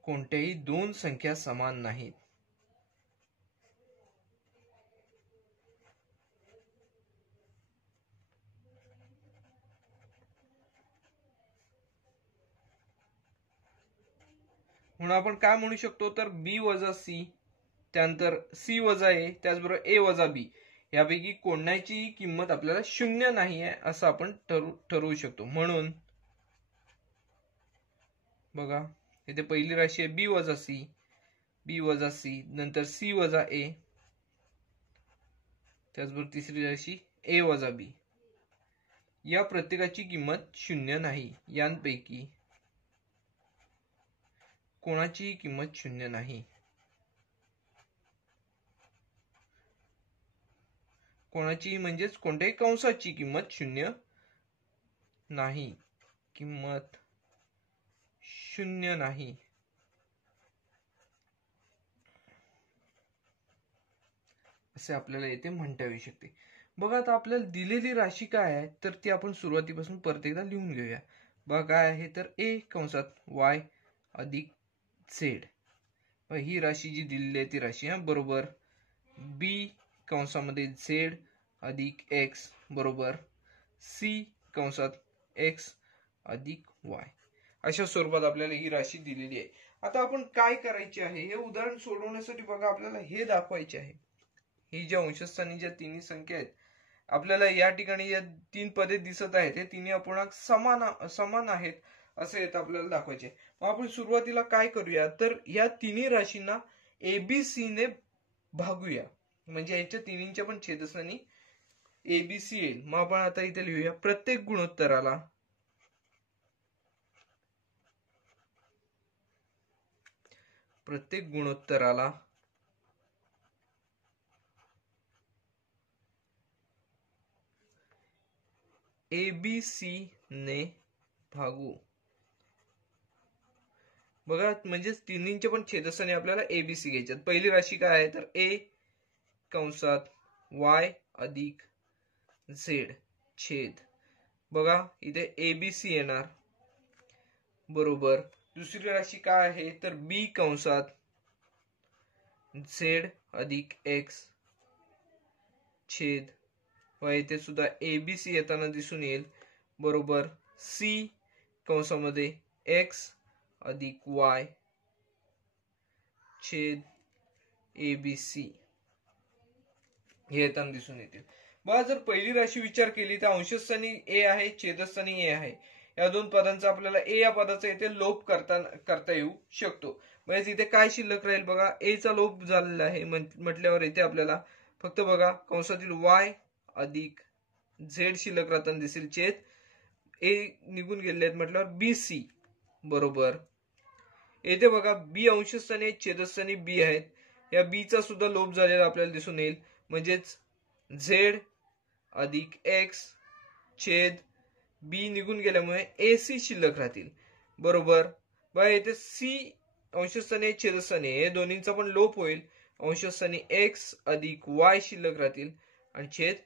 कोणत्याही दोन संख्या समान नाहीत. म्हणून आपण काय म्हणू शकतो तर बी वजा सी त्यानंतर सी वजा ए त्याचबरोबर ए वजा बी यापैकी कोणाचीही किंमत आपल्याला शून्य नाही आहे असं आपण ठरवू शकतो. म्हणून बघा इथे पहिली राशी आहे बी वजा सी, बी वजा सी नंतर सी वजा ए त्याचबरोबर तिसरी राशी ए वजा बी, या प्रत्येकाची किंमत शून्य नाही. यांपैकी कोणाचीही किंमत शून्य नाही, कोणाचीही म्हणजेच कोणत्याही कंसाची किंमत शून्य नाही, किंमत शून्य नाही असे आपल्याला येथे म्हणता येऊ शकते. बघा आता आपल्याला दिलेली राशी काय आहे तर ती आपण सुरुवातीपासून परत एकदा लिहून घेऊया. बघा काय आहे तर ए कंसात वाय अधिक झेड, ही राशी जी दिलेली आहे ती राशी आहे बरोबर बी कंसामध्ये झेड अधिक एक्स बरोबर सी कंसात एक्स अधिक वाय, अशा स्वरूपात आपल्याला ही राशी दिलेली आहे. आता आपण काय करायचे आहे, हे उदाहरण सोडवण्यासाठी बघा आपल्याला हे दाखवायचे आहे, ही ज्या अंशस्थानी ज्या तिन्ही संख्या आहेत आपल्याला या ठिकाणी या तीन पदे दिसत आहेत हे तिन्ही अपूर्णांक समान आहेत असे आपल्याला दाखवायचे. मग आपण सुरुवातीला काय करूया तर या तिन्ही राशींना एबीसी ने भागूया, म्हणजे याच्या तिन्हींच्या पण छेदस्थानी एबीसी येईल. मग आपण आता इथे लिहूया प्रत्येक गुणोत्तराला एबीसी ने भागू. बघा म्हणजे तिन्हींच्या पण छेदस्थानी आपल्याला एबीसी घ्यायच्यात. पहिली राशी काय आहे तर ए कंसात वाय अधिक झेड छेद, बघा इथे एबीसी येणार बरोबर. दुसरी राशी काय आहे तर बी कंसात झेड अधिक एक्स छेद, व इथे सुद्धा एबीसी येताना दिसून येईल बरोबर सी कंसामध्ये एक्स अधिक वाय छेद एबीसी हे येताना दिसून येतील. बघा जर पहिली राशी विचार केली तर अंशस्थानी ए आहे छेदस्थानी ए आहे, या दोन पदांचा आपल्याला ए या पदाचा इथे लोप करता येऊ शकतो. म्हणजे इथे काय शिल्लक राहील बघा ए चा लोप झालेला आहे म्हटल्यावर इथे आपल्याला फक्त बघा कंसातील वाय अधिक झेड शिल्लक राहताना दिसेल छेद ए निघून गेले आहेत म्हटल्यावर बी सी बरोबर. येथे बघा बी अंशस्थानी आहेत छेदस्थानी बी आहेत, या बी चा सुद्धा लोप झालेला आपल्याला दिसून येईल म्हणजेच झेड अधिक एक्स छेद बी निघून गेल्यामुळे ए सी शिल्लक राहतील बरोबर. बघा येथे सी अंशस्थानी छेदस्थानी हे दोन्हींचा पण लोप होईल. अंशस्थानी x अधिक y शिल्लक राहतील आणि छेद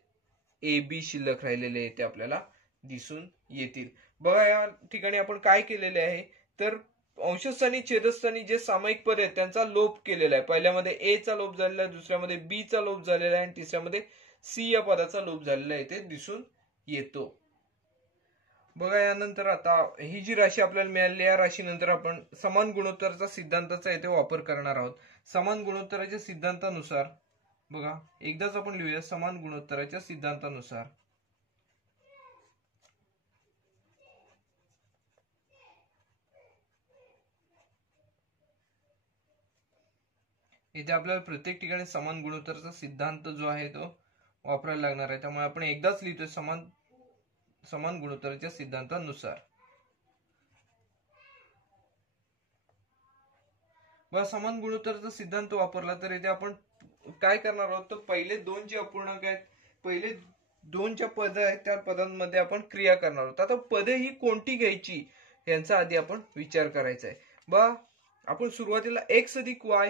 ए बी शिल्लक राहिलेले येते आपल्याला दिसून येतील. बघा या ठिकाणी आपण काय केलेले आहे तर अंशस्थानी छेदस्थानी जे सामायिक पद आहेत त्यांचा लोप केलेला आहे. पहिल्यामध्ये ए चा लोप झालेला आहे, दुसऱ्यामध्ये बी चा लोप झालेला आहे आणि तिसऱ्यामध्ये सी या पदाचा लोप झालेला आहे ते दिसून येतो. बघा यानंतर आता ही जी राशी आपल्याला मिळाली या राशीनंतर आपण समान गुणोत्तराचा सिद्धांताचा येथे वापर करणार आहोत. समान गुणोत्तराच्या सिद्धांतानुसार बघा एकदाच आपण लिहूया. समान गुणोत्तराच्या सिद्धांतानुसार इथे आपल्याला प्रत्येक ठिकाणी समान गुणोत्तराचा सिद्धांत जो आहे तो वापरायला लागणार आहे. त्यामुळे आपण एकदाच लिहितोय समान गुणोत्तराच्या सिद्धांतानुसार. बघा समान गुणोत्तराचा सिद्धांत वापरला तर इथे आपण काय करणार आहोत तर पहिले दोन जे अपूर्णांक आहेत, पहिले दोन ज्या पद आहेत त्या पदांमध्ये आपण क्रिया करणार आहोत. आता पदे ही कोणती घ्यायची यांचा आधी आपण विचार करायचा आहे. बघा आपण सुरुवातीला x अधिक y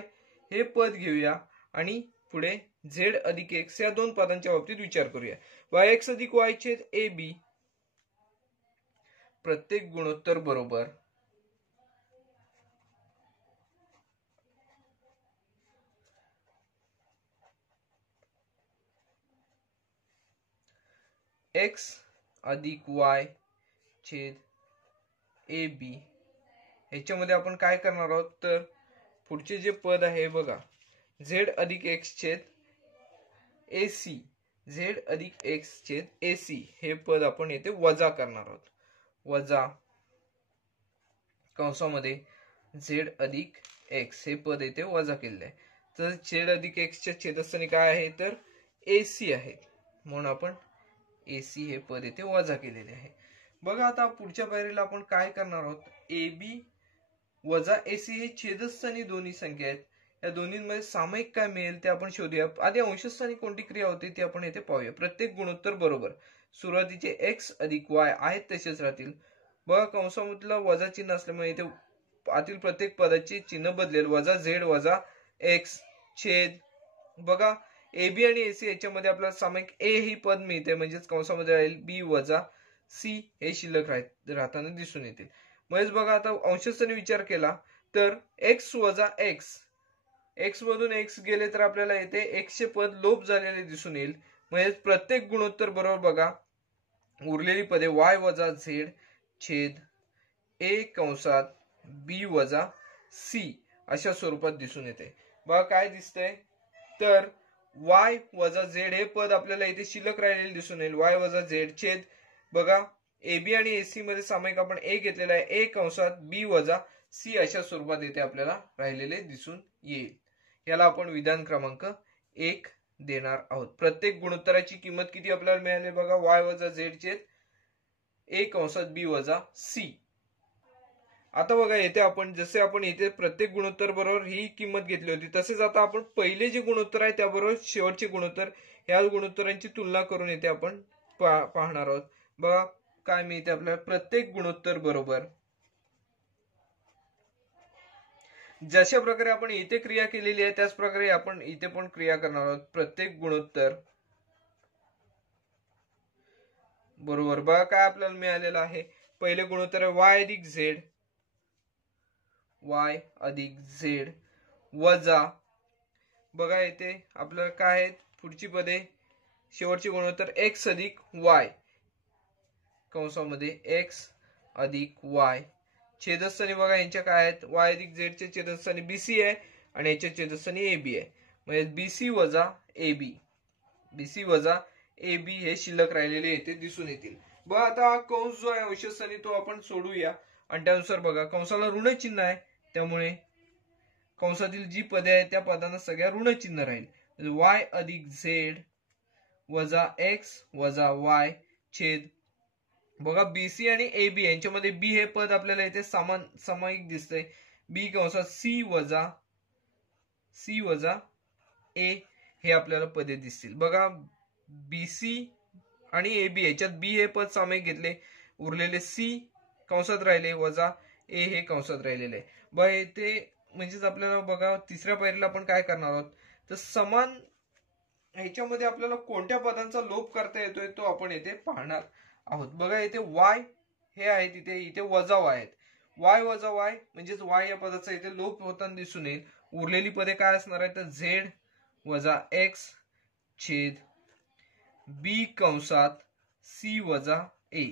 हे पद घेऊया आणि पुढे z अधिक x या दोन पदांच्या बाबतीत विचार करूया. x अधिक y छेद ए बी प्रत्येक गुणोत्तर बरोबर x अधिक y छेद ए बी ह्याच्यामध्ये आपण काय करणार आहोत तर पुढचे जे पद आहे बघा z अधिक x छेद ए सी, z अधिक x छेद ए सी हे पद आपण येथे वजा करणार आहोत. वजा कंसामध्ये z अधिक x हे पद येथे वजा केलेले आहे. तर z अधिक x च्या छेदस्थानी काय आहे तर ए सी आहे म्हणून आपण ए सी हे पद येथे वजा केलेले आहे. बघा आता पुढच्या पायरीला आपण काय करणार आहोत. ए बी वजा ए सी हे छेदस्थानी दोन्ही संख्या आहेत. या दोन्हींमध्ये सामायिक काय मिळेल ते आपण शोधूया. आधी अंशस्थानी कोणती क्रिया होती ती आपण येथे पाहूया. प्रत्येक गुणोत्तर बरोबर सुरुवातीचे x अधिक y आहेत तसेच राहतील. बघा कंसामधला वजा चिन्ह असल्यामुळे इथे आतील प्रत्येक पदाचे चिन्ह बदलेल. वजा z वजा x छेद बघा ए बी आणि एसी याच्यामध्ये आपल्याला सामायिक ए ही पद मिळते म्हणजेच कंसामध्ये राहील बी वजा सी हे शिल्लक राहताना दिसून येतील. म्हणजे बघा आता अंशस्थानी विचार केला तर x वजा x मधून x गेले तर आपल्याला येथे x चे पद लोप झालेले दिसून येईल. म्हणजे प्रत्येक गुणोत्तर बरोबर बघा उरलेली पदे y वजा z छेद ए कंसात बी वजा सी अशा स्वरूपात दिसून येते. बघा काय दिसतंय तर y वजा z हे पद आपल्याला इथे शिल्लक राहिलेले दिसून येईल. y वजा z छेद बघा ए बी आणि एसी मध्ये सामायिक आपण ए घेतलेला आहे. ए कंसात बी वजा सी अशा स्वरूपात इथे आपल्याला राहिलेले दिसून येईल. याला आपण विधान क्रमांक 1 देणार आहोत. प्रत्येक गुणोत्तराची किंमत किती आपल्याला मिळाली बघा y वजा z छेद ए कंसात बी वजा सी. आता बघा येथे आपण जसे आपण येथे प्रत्येक गुणोत्तर बरोबर ही किंमत घेतली होती तसेच आता आपण पहिले जे गुणोत्तर आहे त्याबरोबर शेवटचे गुणोत्तर या गुणोत्तरांची तुलना करून येथे आपण पाहणार आहोत. बघा काय मिळते आपल्याला. प्रत्येक गुणोत्तर बरोबर जशा प्रकारे आपण इथे क्रिया केलेली आहे त्याच प्रकारे आपण इथे पण क्रिया करणार आहोत. प्रत्येक गुणोत्तर बरोबर बघा काय आपल्याला मिळालेलं आहे. पहिले गुणोत्तर आहे y अधिक z वजा बघा येथे आपल्याला काय आहेत पुढची पदे शेवटचे गुणोत्तर x अधिक y कंसामध्ये x अधिक y छेदस्थानी बघा यांच्या काय आहेत y अधिक z चे छेदस्थानी बीसी आहे आणि याच्या छेदस्थानी ए बी आहे. म्हणजे बीसी वजा ए बी हे शिल्लक राहिलेले येथे दिसून येतील. बघा आता हा कंस जो आहे अंशस्थानी तो आपण सोडूया आणि त्यानुसार बघा कंसाला ऋण चिन्ह आहे त्यामुळे कंसातील जी पदे आहेत त्या पदांना सगळ्या ऋण चिन्ह राहील. y अधिक z वजा x वजा y छेद बघा बीसी आणि ए बी यांच्यामध्ये बी हे पद आपल्याला इथे सामायिक दिसतंय. बी कंसात सी वजा ए हे आपल्याला पदे दिसतील. बघा बीसी आणि ए बी याच्यात बी हे पद सामायिक घेतले उरलेले सी कंसात राहिले वजा ए हे कंसात राहिलेले. बघा येथे म्हणजेच आपल्याला बघा तिसऱ्या पायरीला आपण काय करणार आहोत तर समान ह्याच्यामध्ये आपल्याला कोणत्या पदांचा लोप करता येतोय तो आपण येथे पाहणार आहोत। बघा इथे वाय हे आहे, तिथे इथे वजा वाय आहेत, वाय वजा वाय म्हणजेच वाय या पदाचा इथे लोप होताना दिसून येईल। उरलेली पदे काय असणार आहेत तर झेड वजा एक्स छेद बी कंसात सी वजा ए।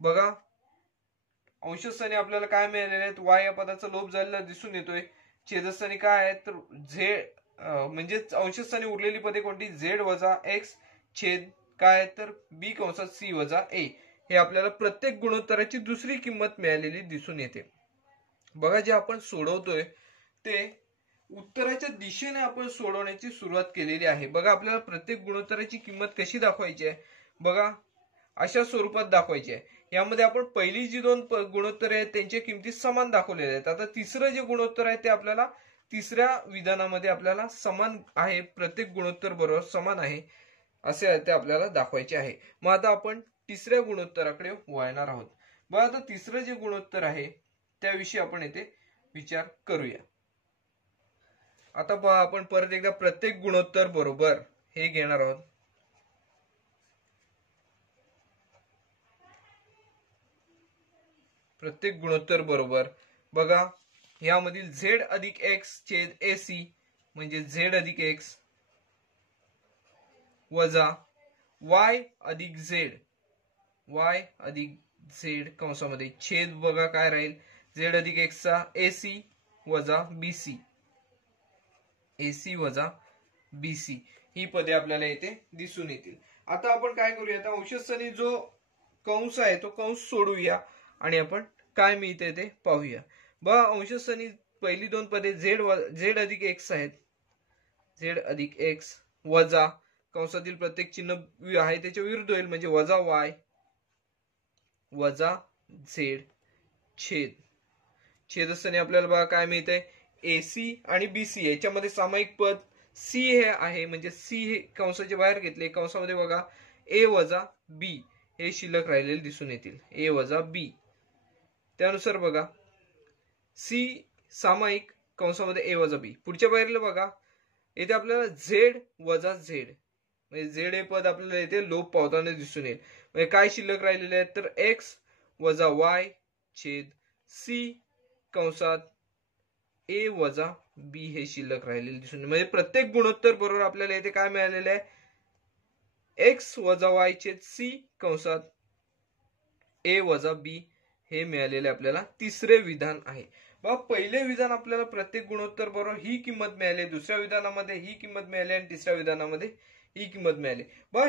बघा अंशस्थानी आपल्याला काय मिळालेले आहेत, वाय या पदाचा लोप झालेला दिसून येतोय। छेदस्थानी काय आहे तर झेड म्हणजेच अंशस्थानी उरलेली पदे कोणती, झेड वजा एक्स छेद काय तर बी कंसात सी वजा ए। हे आपल्याला प्रत्येक गुणोत्तराची दुसरी किंमत मिळालेली दिसून येते। बघा जे आपण सोडवतोय ते उत्तराच्या दिशेने आपण सोडवण्याची सुरुवात केलेली आहे। बघा आपल्याला प्रत्येक गुणोत्तराची किंमत कशी दाखवायची आहे, बघा अशा स्वरूपात दाखवायची आहे। यामध्ये आपण पहिली जी दोन गुणोत्तरे आहेत त्यांच्या किमती समान दाखवलेल्या आहेत। आता तिसरं जे गुणोत्तर आहे ते आपल्याला तिसऱ्या विधानामध्ये आपल्याला समान आहे, प्रत्येक गुणोत्तर बरोबर समान आहे असे ते आपल्याला दाखवायचे आहे। मग आता आपण तिसऱ्या गुणोत्तराकडे वळणार आहोत। बघा आता तिसरं जे गुणोत्तर आहे त्याविषयी आपण येथे विचार करूया। आता पहा आपण परत एकदा प्रत्येक गुणोत्तर बरोबर हे घेणार आहोत। प्रत्येक गुणोत्तर बरोबर बघा यामधील झेड अधिक एक्स छेद ए सी म्हणजे झेड अधिक एक्स वजा वाय अधिक झेड कंसामध्ये छेद बघा काय राहील झेड अधिक एक्स चा ए सी वजा बी सी, ए सी वजा बी सी ही पदे आपल्याला येथे दिसून येतील। आता आपण काय करूया, आता अंशस्थानी जो कंस आहे तो कंस सोडूया आणि आपण काय मिळते ते पाहूया। बघा अंशस्थानी पहिली दोन पदे झेड अधिक एक्स आहेत, झेड अधिक एक्स वजा कंसातील प्रत्येक चिन्ह आहे त्याच्या विरुद्ध होईल म्हणजे वजा वाय वजा झेड छेद छेदस्थानी आपल्याला बघा काय मिळतंय एसी आणि बीसी याच्यामध्ये सामायिक पद सी हे आहे म्हणजे सी हे कंसाच्या बाहेर घेतले, कंसामध्ये बघा ए वजा बी हे शिल्लक राहिलेले दिसून येतील, ए वजा बी। त्यानुसार बघा सी सामायिक कंसामध्ये ए वजा बी। पुढच्या पायरीला बघा इथे आपल्याला झेड वजा झेड म्हणजे झेड हे पद आपल्याला इथे लोप पावताना दिसून येईल। म्हणजे काय शिल्लक राहिलेले आहेत तर एक्स वजा वाय छेद सी कंसात ए वजा बी हे शिल्लक राहिलेले दिसून येईल। म्हणजे प्रत्येक गुणोत्तर बरोबर आपल्याला इथे काय मिळालेले आहे, एक्स वजा वाय छेद सी कंसात ए वजा बी हे मिळालेले आपल्याला तिसरे विधान आहे। बघा पहिले विधान आपल्याला प्रत्येक गुणोत्तर बरोबर ही किंमत मिळाली, दुसऱ्या विधानामध्ये ही किंमत मिळाली आणि तिसऱ्या विधानामध्ये ही किंमत मिळाली। बघा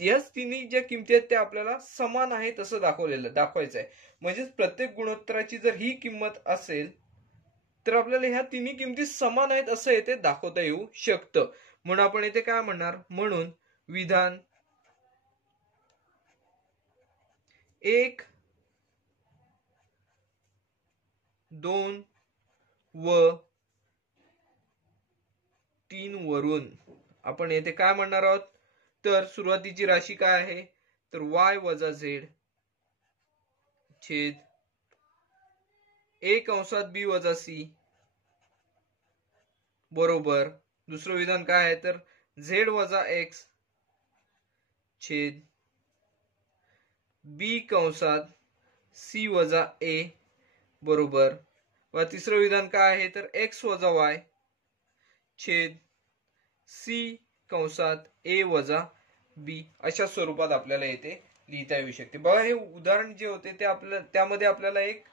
याच तिन्ही ज्या किमती आहेत त्या आपल्याला समान आहेत असं दाखवायचं आहे। म्हणजेच प्रत्येक गुणोत्तराची जर ही किंमत असेल तर आपल्याला ह्या तिन्ही किमती समान आहेत असं येथे दाखवता येऊ शकतं। म्हणून आपण येथे काय म्हणणार, म्हणून विधान 1, 2 व 3 वरून आपण येथे काय म्हणणार आहोत तर सुरुवातीची राशी काय आहे तर वाय वजा झेड छेद ए कंसात बी वजा सी बरोबर दुसरं विधान काय आहे तर झेड वजा एक्स छेद बी कंसात सी वजा ए बरोबर व तिसरं विधान काय आहे तर एक्स वजा वाय छेद सी कंसात ए वजा बी अशा स्वरूपात आपल्याला येथे लिहिता येऊ शकते। बघा हे उदाहरण जे होते ते आपल्याला त्यामध्ये आपल्याला एक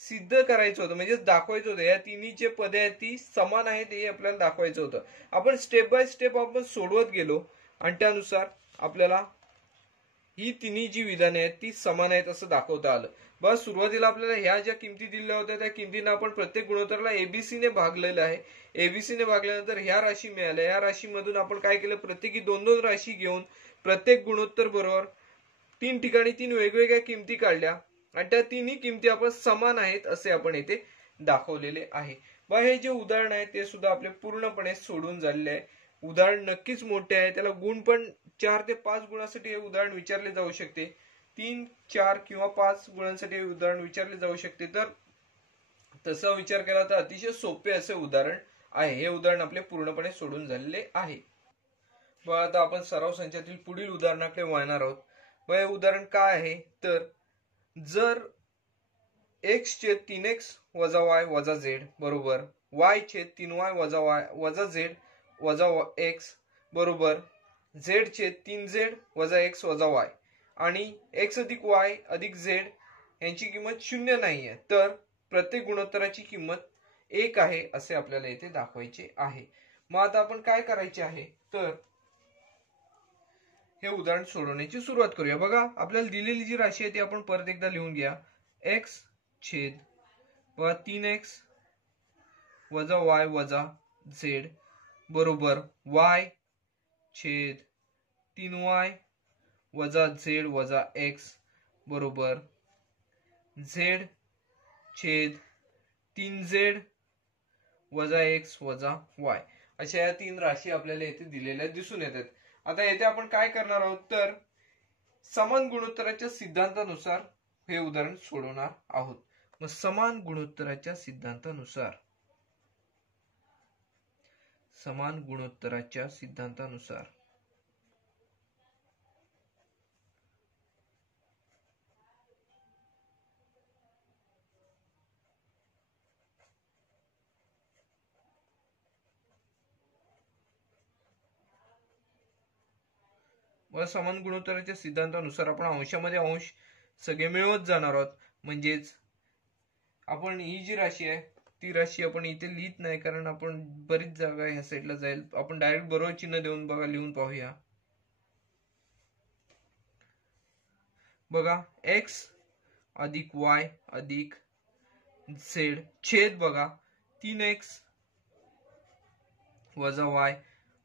सिद्ध करायचं होतं म्हणजे दाखवायचं होतं या तिन्ही जे पदे आहेत ती समान आहेत हे आपल्याला दाखवायचं होतं। आपण स्टेप बाय स्टेप आपण सोडवत गेलो आणि त्यानुसार आपल्याला ही तिन्ही जी विधाने आहेत ती समान आहेत असं दाखवता आलं। बस सुरुवातीला आपल्याला ह्या ज्या किमती दिल्या होत्या त्या किमतींना आपण प्रत्येक गुणोत्तराला एबीसी ने भागलेलं आहे। एबीसी ने भागल्यानंतर ह्या राशी मिळाल्या, या राशीमधून आपण काय केलं प्रत्येकी दोन दोन राशी घेऊन प्रत्येक गुणोत्तर बरोबर 3 ठिकाणी 3 वेगवेगळ्या किमती काढल्या आणि त्या तिन्ही किमती आपण समान आहेत असे आपण येथे दाखवलेले आहे। बघा हे जे उदाहरण आहे ते सुद्धा आपले पूर्णपणे सोडून झालेले आहे। उदाहरण नक्कीच मोठे आहे, त्याला गुण पण 4 ते 5 गुणांसाठी हे उदाहरण विचारले जाऊ शकते, 3, 4 किंवा 5 गुणांसाठी हे उदाहरण विचारले जाऊ शकते। तर तसा विचार केला तर अतिशय सोपे असे उदाहरण आहे. हे उदाहरण आपले पूर्णपणे सोडून झालेले आहे. बघा आता आपण सराव संचातील पुढील उदाहरणाकडे वळणार आहोत. हे उदाहरण काय आहे तर जर x छेद 3x वजा y वजा z बरोबर y छेद 3y वजा y वजा z वजा x बरोबर z छेद 3z वजा x वजा y आणि x अधिक y अधिक z यांची किंमत 0 नाहीये तर प्रत्येक गुणोत्तराची किंमत 1 आहे असे आपल्याला इथे दाखवायचे आहे. मग आता आपण काय करायचे आहे तर हे उदाहरण सोडवण्याची सुरुवात करूया. बघा आपल्याला दिलेली जी राशी आहे ती आपण परत एकदा लिहून घ्या. x छेद 3x वजा y वजा z बरोबर y छेद 3y वजा z वजा x बरोबर z छेद 3z वजा x वजा y अशा या तीन राशी आपल्याला येथे दिलेल्या दिसून येतात. आता येथे आपण काय करणार आहोत तर समान गुणोत्तराच्या सिद्धांतानुसार हे उदाहरण सोडवणार आहोत. मग समान गुणोत्तराच्या सिद्धांतानुसार समान गुणोत्तराच्या सिद्धांतानुसार आपण अंशामध्ये अंश सगळे मिळवत जाणार आहोत. म्हणजेच आपण ही जी राशी आहे ती राशी आपण इथे लिहित नाही कारण आपण बरीच जागा ह्या साईडला जाईल. आपण डायरेक्ट बरोबर चिन्ह देऊन बघा लिहून पाहूया. बघा x अधिक y अधिक z छेद बघा 3x वजा y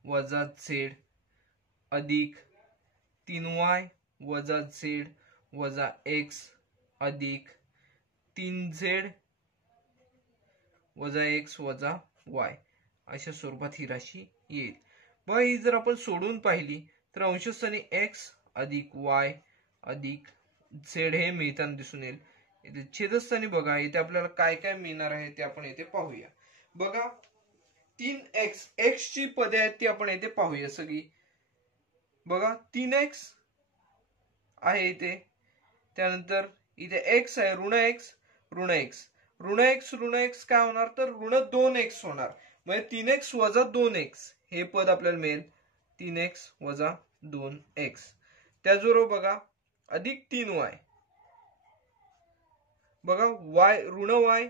वजा z अधिक 3y वजा z वजा x अधिक 3z वजा x वजा y अशा स्वरूपात ही राशी येईल. बघा ही जर आपण सोडून पाहिली तर अंशस्थानी x अधिक y अधिक z हे मिळताना दिसून येईल. इथे छेदस्थानी बघा इथे आपल्याला काय काय मिळणार आहे ते आपण इथे पाहूया. बघा 3x x ची पदे आहेत ती आपण इथे पाहूया सगळी. बघा 3x आहे इथे, त्यानंतर इथे x आहे ऋण x ऋण x ऋण x ऋण x काय होणार तर ऋण 2x होणार. म्हणजे 3x वजा 2x हे पद आपल्याला मिळेल 3x वजा 2x. त्याचबरोबर बघा अधिक 3y बघा y ऋण y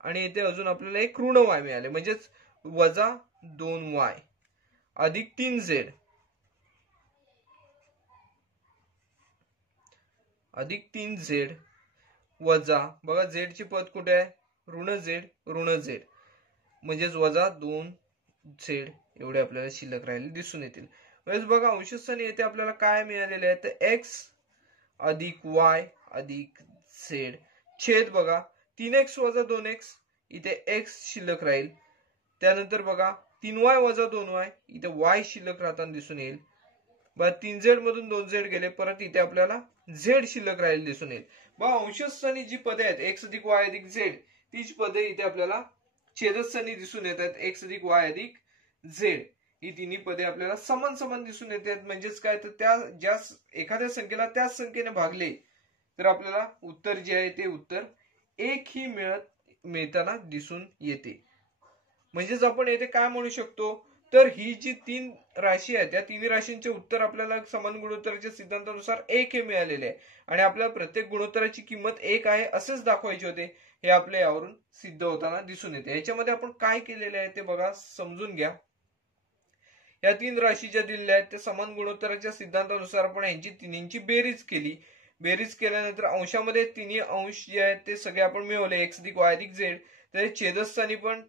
आणि इथे अजून आपल्याला एक ऋण y मिळाले म्हणजेच वजा 2y अधिक 3z अधिक 3z वजा बघा z ची पद कुठे आहे ऋण z म्हणजेच वजा 2z एवढे आपल्याला शिल्लक राहिले दिसून येतील. म्हणजे बघा अंशस्थानी येथे आपल्याला काय मिळालेले आहे तर x अधिक y अधिक z छेद बघा 3x वजा 2x इथे x शिल्लक राहील. त्यानंतर बघा 3y वजा 2y इथे y शिल्लक राहताना दिसून येईल. बघा 3z मधून 2z गेले परत इथे आपल्याला z शिल्लक राहील दिसून येईल. बघा अंशस्थानी जी पदे आहेत x अधिक y अधिक z तीच पदे इथे आपल्याला छेदस्थानी दिसून येतात x अधिक y अधिक z ही तिन्ही पदे आपल्याला समान समान दिसून येतात. म्हणजेच काय तर त्या ज्या एखाद्या संख्येला त्याच संख्येने भागले तर आपल्याला उत्तर जे आहे ते उत्तर एक ही मिळताना दिसून येते. म्हणजेच आपण येथे काय म्हणू शकतो तर ही जी तीन राशी आहेत त्या तिन्ही राशींचे उत्तर आपल्याला समान गुणोत्तराच्या सिद्धांतानुसार एक हे मिळालेले आहे आणि आपल्याला प्रत्येक गुणोत्तराची किंमत एक आहे असेच दाखवायचे होते. हे आपल्या यावरून सिद्ध होताना दिसून येते. याच्यामध्ये आपण काय केलेले आहे ते बघा समजून घ्या. या तीन राशी ज्या दिलेल्या आहेत त्या समान गुणोत्तराच्या सिद्धांतानुसार आपण यांची तिन्हींची बेरीज केली. बेरीज केल्यानंतर अंशामध्ये तिन्ही अंश जे आहेत ते सगळे आपण मिळवले x अधिक y अधिक z. तर छेदस्थानी पण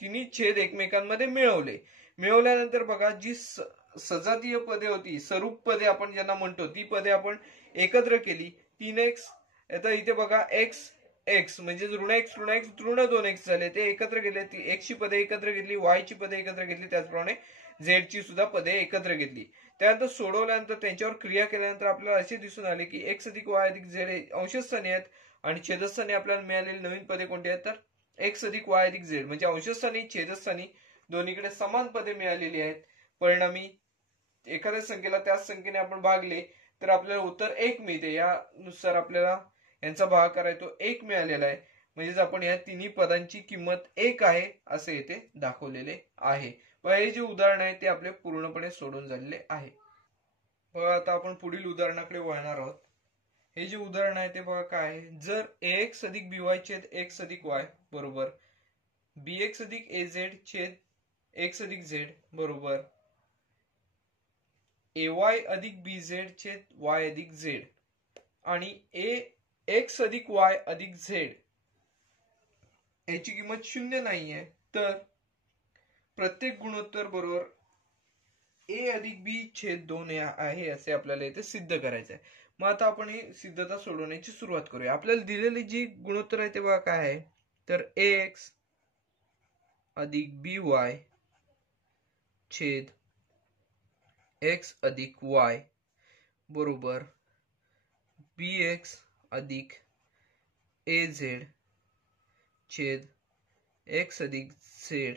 तिन्ही छेद एकमेकांमध्ये मिळवले. मिळवल्यानंतर बघा जी सजातीय पदे होती स्वरूप पदे आपण ज्यांना म्हणतो ती पदे आपण एकत्र केली. 3x आता इथे बघा x x म्हणजे ऋण x ऋण x ऋण 2x झाले ते एकत्र केले. ती x ची पदे एकत्र घेतली y ची पदे एकत्र घेतली त्याचप्रमाणे z ची सुद्धा पदे एकत्र घेतली. त्यानंतर सोडवल्यानंतर त्यांच्यावर क्रिया केल्यानंतर आपल्याला असे दिसून आले की x अधिक y अधिक z हे अंशस्थानी आहेत आणि छेदस्थानी आपल्याला मिळालेली नवीन पदे कोणती आहेत तर x अधिक y अधिक z, म्हणजे अंशस्थानी छेदस्थानी दोन्हीकडे समान पदे मिळालेली आहेत. परिणामी एखाद्या संख्येला त्याच संख्येने आपण भागले तर आपल्याला उत्तर 1 मिळते. यानुसार आपल्याला यांचा भागाकार आहे तो 1 मिळालेला आहे. म्हणजेच आपण या तिन्ही पदांची किंमत 1 आहे असे येथे दाखवलेले आहे. हे जे उदाहरण आहे ते आपले पूर्णपणे सोडून झालेले आहे. बघा आता आपण पुढील उदाहरणाकडे वळणार आहोत. हे जे उदाहरण आहे ते बघा काय आहे. जर ax अधिक by छेद x अधिक y बरोबर bx अधिक az छेद x अधिक z बरोबर ay अधिक bz छेद y अधिक z आणि ax अधिक y अधिक z याची किंमत 0 नाहीये, तर प्रत्येक गुणोत्तर बरोबर a अधिक b छेद 2 आहे असे आपल्याला इथे सिद्ध करायचं आहे. मग आता आपण ही सिद्धता सोडवण्याची सुरुवात करूया. आपल्याला दिलेली जी गुणोत्तर आहे ते बघा काय आहे तर ax अधिक by छेद x अधिक y बरोबर bx अधिक az छेद x अधिक z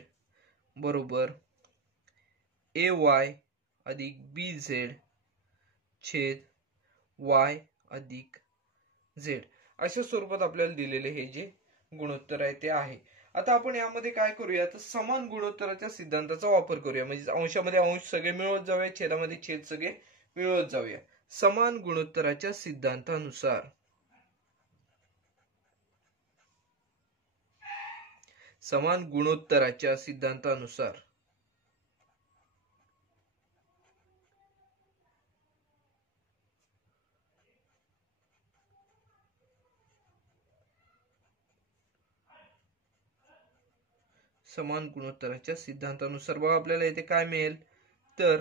बरोबर ay अधिक bz छेद y अधिक z अशा स्वरूपात आपल्याला दिलेले हे जे गुणोत्तर आहे ते आहे. आता आपण यामध्ये काय करूया तर समान गुणोत्तराच्या सिद्धांताचा वापर करूया. म्हणजे अंशामध्ये अंश सगळे मिळवत जाऊया, छेदामध्ये छेद सगळे मिळवत जाऊया. समान गुणोत्तराच्या सिद्धांतानुसार समान गुणोत्तराच्या सिद्धांतानुसार समान गुणोत्तराच्या सिद्धांतानुसार बघा आपल्याला इथे काय मिळेल तर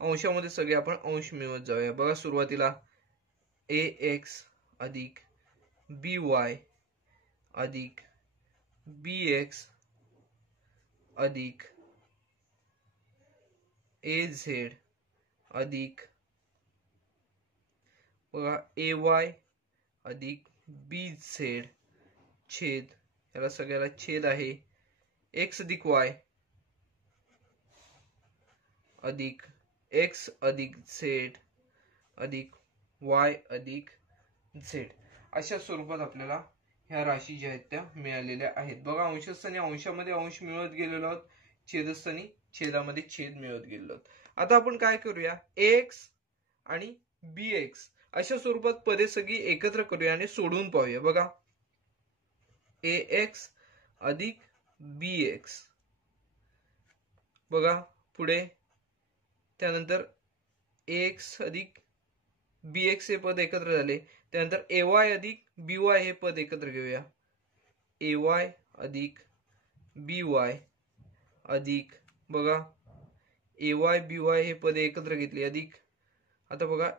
अंशामध्ये सगळे आपण अंश मिळवत जाऊया. बघा सुरुवातीला ax अधिक by अधिक bx अधिक az अधिक बघा ay अधिक bz छेद याला सगळ्याला छेद आहे x अधिक y अधिक x अधिक z अधिक y अधिक z अशा स्वरूपात आपल्याला ह्या राशी ज्या आहेत त्या मिळालेल्या आहेत. बघा अंशस्थानी अंशामध्ये अंश मिळवत गेलेलो आहोत, छेदस्थानी छेदामध्ये छेद मिळवत गेलेलो आहोत. आता आपण काय करूया ax आणि bx अशा स्वरूपात पदे सगळी एकत्र करूया आणि सोडवून पाहूया. बघा ax अधिक bx बघा पुढे त्यानंतर ax अधिक bx हे पद एकत्र झाले. त्यानंतर ay अधिक by हे पद एकत्र घेऊया. ay अधिक by अधिक बघा ay by हे पदे एकत्र घेतली अधिक आता बघा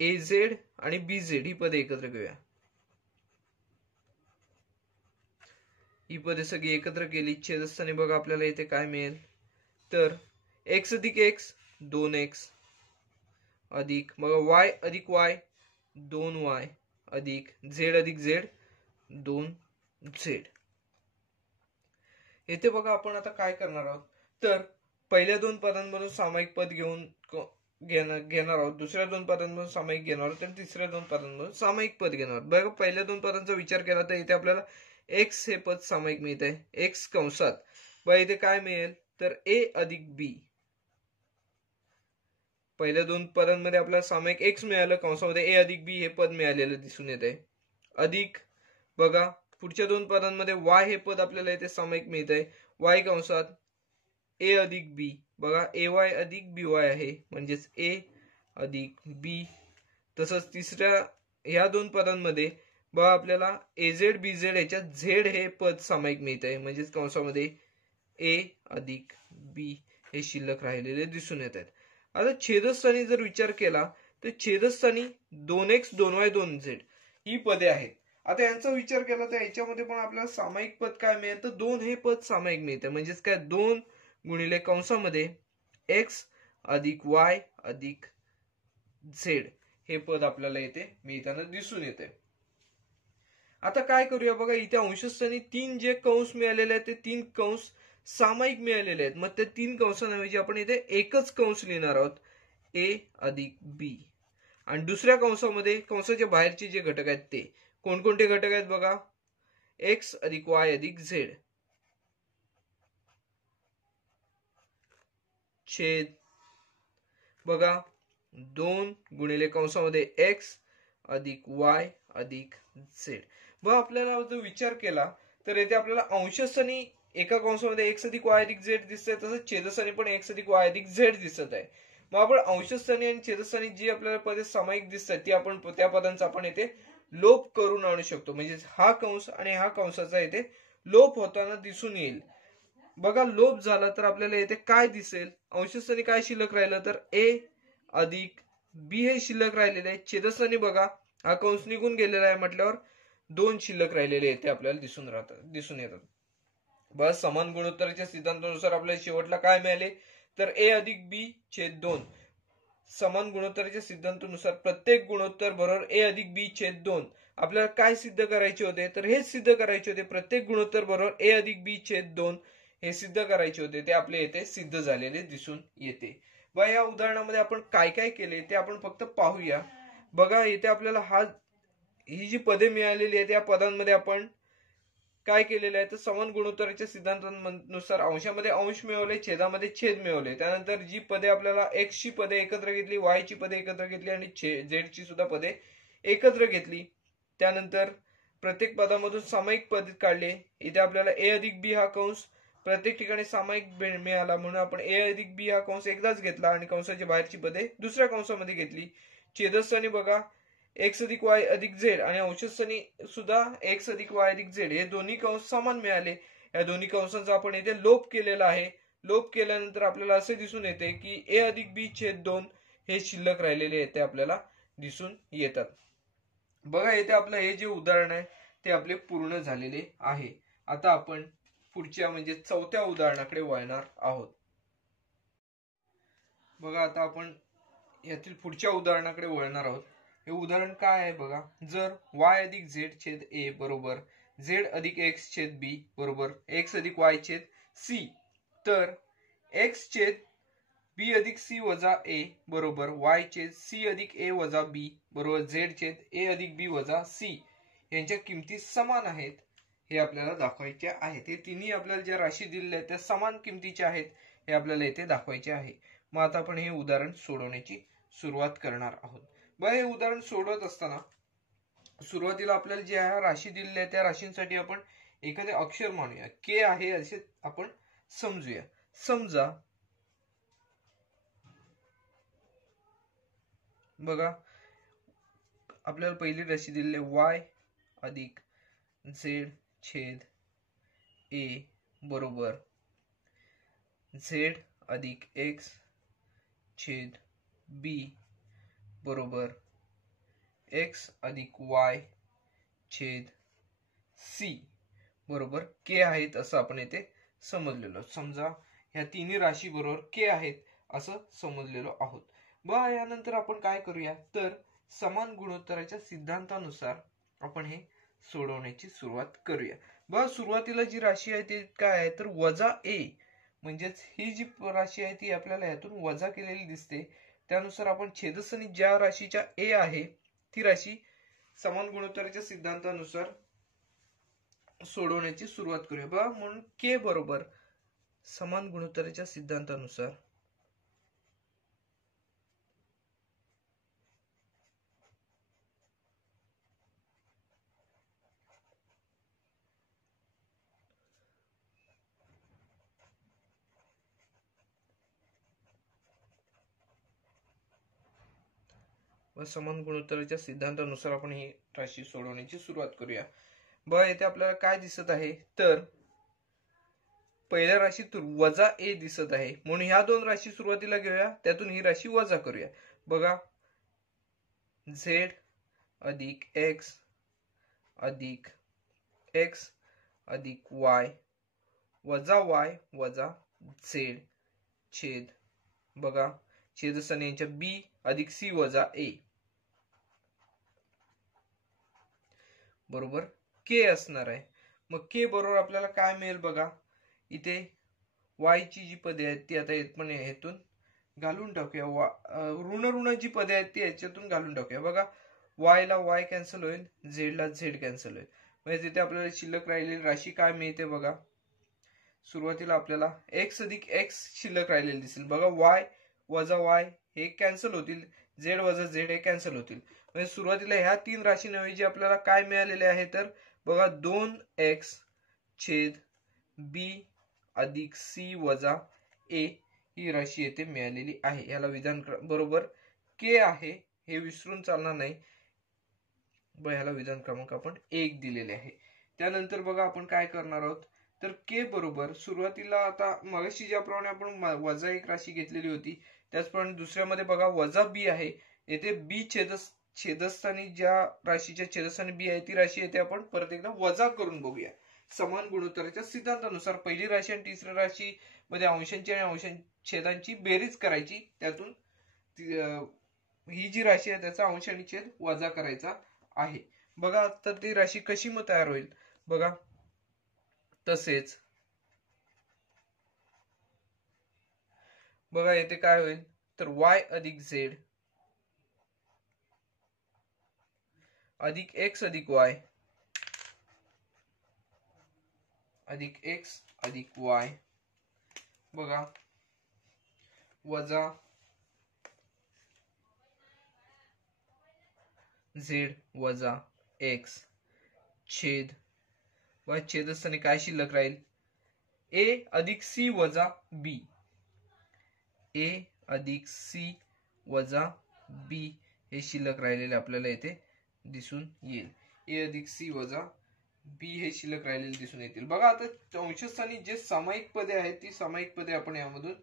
az आणि bz ही पदे एकत्र घेऊया. ही पदे सगळी एकत्र केली छेदस्थानी बघा आपल्याला इथे काय मिळेल तर x अधिक x 2x अधिक बघा y अधिक y 2y अधिक z अधिक z 2z. येथे बघा आपण आता काय करणार आहोत तर पहिल्या दोन पदांमधून सामायिक पद घेणार आहोत, दुसऱ्या दोन पदांमधून सामायिक घेणार आहोत आणि तिसऱ्या दोन पदांमधून सामायिक पद घेणार आहोत. बघा पहिल्या दोन पदांचा विचार केला तर इथे आपल्याला x हे पद सामायिक मिळत आहे x कंसात. बघा इथे काय मिळेल तर a अधिक b. पहिल्या दोन पदांमध्ये आपल्याला सामायिक x मिळालं, कंसामध्ये a अधिक b हे पद मिळालेलं दिसून येत आहे. अधिक बघा पुढच्या दोन पदांमध्ये y हे पद आपल्याला इथे सामायिक मिळत आहे y कंसात a अधिक b. बघा ay अधिक by आहे म्हणजेच a अधिक b. तसंच तिसऱ्या ह्या दोन पदांमध्ये बघा आपल्याला az bz याच्यात z हे पद सामायिक मिळत आहे म्हणजेच कंसामध्ये a अधिक b हे शिल्लक राहिलेले दिसून येत आहेत. आता छेदस्थानी जर विचार केला तर छेदस्थानी 2x 2y 2z ही पदे आहेत. आता यांचा विचार केला तर याच्यामध्ये पण आपल्याला सामायिक पद काय मिळेल तर 2 हे पद सामायिक मिळते म्हणजेच काय 2 गुणिले कंसामध्ये x अधिक y अधिक z हे पद आपल्याला इथे मिळताना दिसून येते. आता काय करूया बघा, इथे अंशस्थानी 3 जे कंस मिळालेले आहेत ते 3 कंस सामायिक मिळालेले आहेत. मग त्या 3 कंसांऐवजी आपण इथे एकच कंस लिहिणार आहोत, ए अधिक बी. आणि दुसऱ्या कंसामध्ये कंसाच्या बाहेरचे जे घटक आहेत ते कोणकोणते घटक आहेत बघा, एक्स अधिक वाय अधिक झेड, छेद बघा 2 गुणिले कंसामध्ये एक्स अधिक वाय अधिक झेड. बघा आपल्याला जर विचार केला तर येथे आपल्याला अंशस्थानी एका कंसामध्ये एक्स अधिक वाय अधिक झेड दिसतंय, तसंच छेदस्थानी पण एक्स अधिक वाय अधिक झेड दिसत आहे. मग आपण अंशस्थानी आणि छेदस्थानी जी आपल्याला पदे सामायिक दिसतात ती आपण त्या पदांचा आपण येथे लोप करून आणू शकतो. म्हणजे हा कंस आणि हा कंसाचा येथे लोप होताना दिसून येईल. बघा लोप झाला तर आपल्याला येथे काय दिसेल, अंशस्थानी काय शिल्लक राहिलं तर ए अधिक बी हे शिल्लक राहिलेले आहे. छेदस्थानी बघा हा कंस निघून गेलेला आहे म्हटल्यावर 2 शिल्लक राहिलेले येथे आपल्याला दिसून येतात. बस समान गुणोत्तराच्या सिद्धांतानुसार आपल्याला शेवटला काय मिळाले तर ए अधिक बी छेद 2. समान गुणोत्तराच्या सिद्धांतानुसार प्रत्येक गुणोत्तर बरोबर ए अधिक बी छेद 2. आपल्याला काय सिद्ध करायचे होते तर हेच सिद्ध करायचे होते, प्रत्येक गुणोत्तर बरोबर ए अधिक बी छेद 2 हे सिद्ध करायचे होते. ते आपले येथे सिद्ध झालेले दिसून येते. व या उदाहरणामध्ये आपण काय काय केले ते आपण फक्त पाहूया. बघा इथे आपल्याला ही जी पदे मिळालेली आहेत या पदांमध्ये आपण काय केलेलं आहे तर समान गुणोत्तराच्या सिद्धांतानुसार अंशामध्ये अंश मिळवले, छेदामध्ये छेद मिळवले. त्यानंतर जी पदे आपल्याला एक्स ची पदे एकत्र घेतली, वाय ची पदे एकत्र घेतली आणि झेड ची सुद्धा पदे एकत्र घेतली. त्यानंतर प्रत्येक पदामधून सामायिक पद काढले. इथे आपल्याला ए अधिक बी हा कंस प्रत्येक ठिकाणी सामायिक मिळाला म्हणून आपण ए अधिक बी हा कंस एकदाच घेतला आणि कंसाच्या बाहेरची पदे दुसऱ्या कंसामध्ये घेतली. छेदस्थानी बघा एक्स अधिक वाय अधिक झेड आणि अंशस्थानी सुद्धा एक्स अधिक वाय अधिक झेड हे दोन्ही कंस समान मिळाले. या दोन्ही कंसांचा आपण इथे लोप केलेला आहे. लोप केल्यानंतर आपल्याला असे दिसून येते की ए अधिक बी छेद 2 हे शिल्लक राहिलेले येथे आपल्याला दिसून येतात. बघा येथे आपलं हे जे उदाहरण आहे ते आपले पूर्ण झालेले आहे. आता आपण पुढच्या म्हणजे चौथ्या उदाहरणाकडे वळणार आहोत. बघा आता आपण यातील पुढच्या उदाहरणाकडे वळणार आहोत. हे उदाहरण काय आहे बघा, जर y अधिक झेड छेद a बरोबर z अधिक x छेद b बरोबर x अधिक y छेद c, तर x छेद b अधिक c वजा a बरोबर y छेद c अधिक a वजा b बरोबर z छेद a अधिक b वजा c यांच्या किमती समान आहेत हे आपल्याला दाखवायचे आहे. ते तिन्ही आपल्याला ज्या राशी दिलेल्या आहेत त्या समान किमतीच्या आहेत हे आपल्याला येथे दाखवायचे आहे. मग आता आपण हे उदाहरण सोडवण्याची सुरुवात करणार आहोत. बघा हे उदाहरण सोडवत असताना सुरुवातीला आपल्याला ज्या राशी दिलेल्या आहेत त्या राशींसाठी आपण एखादे अक्षर मानूया. के आहे असे आपण समजूया. समजा बघा आपल्याला पहिली राशी दिलेली y अधिक z छेद a बरोबर z अधिक x छेद b बरोबर x अधिक y छेद c बरोबर k आहेत असं आपण येथे समजलेलो. समजा ह्या तिन्ही राशी बरोबर k आहेत असं समजलेलो आहोत. बघा यानंतर आपण काय करूया तर समान गुणोत्तराच्या सिद्धांतानुसार आपण हे सोडवण्याची सुरुवात करूया. बघा सुरुवातीला जी राशी आहे ती काय आहे तर वजा a, म्हणजेच ही जी राशी आहे ती आपल्याला यातून वजा केलेली दिसते. त्यानुसार आपण छेदस्थानी ज्या राशीच्या a आहे ती राशी समान गुणोत्तराच्या सिद्धांतानुसार सोडवण्याची सुरुवात करूया. बघा म्हणून k बरोबर समान गुणोत्तराच्या सिद्धांतानुसार व समान गुणोत्तराच्या सिद्धांतानुसार आपण ही राशी सोडवण्याची सुरुवात करूया. बघा येथे आपल्याला काय दिसत आहे तर पहिल्या राशीतून वजा a दिसत आहे म्हणून ह्या दोन राशी सुरुवातीला घेऊया, त्यातून ही राशी वजा करूया. बघा z अधिक x अधिक x अधिक y वजा y वजा z छेद बघा छेदस्थानी यांच्या b अधिक c वजा a बरोबर के असणार आहे. मग के बरोबर आपल्याला काय मिळेल बघा, इथे वायची जी पदे आहेत ती आता पण ह्यातून घालून टाकूया. ऋण ऋण जी पदे आहेत ती याच्यातून घालून टाकूया. बघा वाय ला वाय कॅन्सल होईल, झेड ला झेड कॅन्सल होईल. म्हणजे तिथे आपल्याला शिल्लक राहिलेली राशी काय मिळते बघा, सुरुवातीला आपल्याला एक्स अधिक एक्स शिल्लक राहिलेली दिसेल. बघा वाय वजा वाय हे कॅन्सल होतील, झेड वजा झेड हे कॅन्सल होतील. म्हणजे सुरुवातीला ह्या तीन राशींऐवजी आपल्याला काय मिळालेले आहे तर बघा 2x छेद बी अधिक सी वजा ए ही राशी येथे मिळालेली आहे. याला विधान बरोबर के आहे हे विसरून चालणार नाही. ह्याला विधान क्रमांक आपण 1 दिलेले आहे. त्यानंतर बघा आपण काय करणार आहोत तर के बरोबर सुरुवातीला आता मगाशी ज्याप्रमाणे आपण वजा एक राशी घेतलेली होती त्याचप्रमाणे दुसऱ्यामध्ये बघा वजा बी आहे. येथे बी छेदस्थानी ज्या राशीच्या छेदस्थानी बी आहे ती राशी येथे आपण परत एकदा वजा करून बघूया. समान गुणोत्तराच्या सिद्धांतानुसार पहिली राशी आणि तिसऱ्या राशी मध्ये अंशांची आणि छेदांची बेरीज करायची, त्यातून ही जी राशी आहे त्याचा अंश आणि छेद वजा करायचा आहे. बघा तर ती राशी कशी मग तयार होईल बघा. तसेच बघा येथे काय होईल तर y अधिक z अधिक x अधिक y अधिक x अधिक y बघा वजा z वजा x छेद व छेदस्थानी काय शिल्लक राहील a अधिक c वजा b, a अधिक c वजा b हे शिल्लक राहिलेले आपल्याला येथे दिसून येईल. a अधिक c वजा b हे शिल्लक राहिलेले दिसून येतील. बघा आता अंशस्थानी जे सामायिक पदे आहेत ती सामायिक पदे आपण यामधून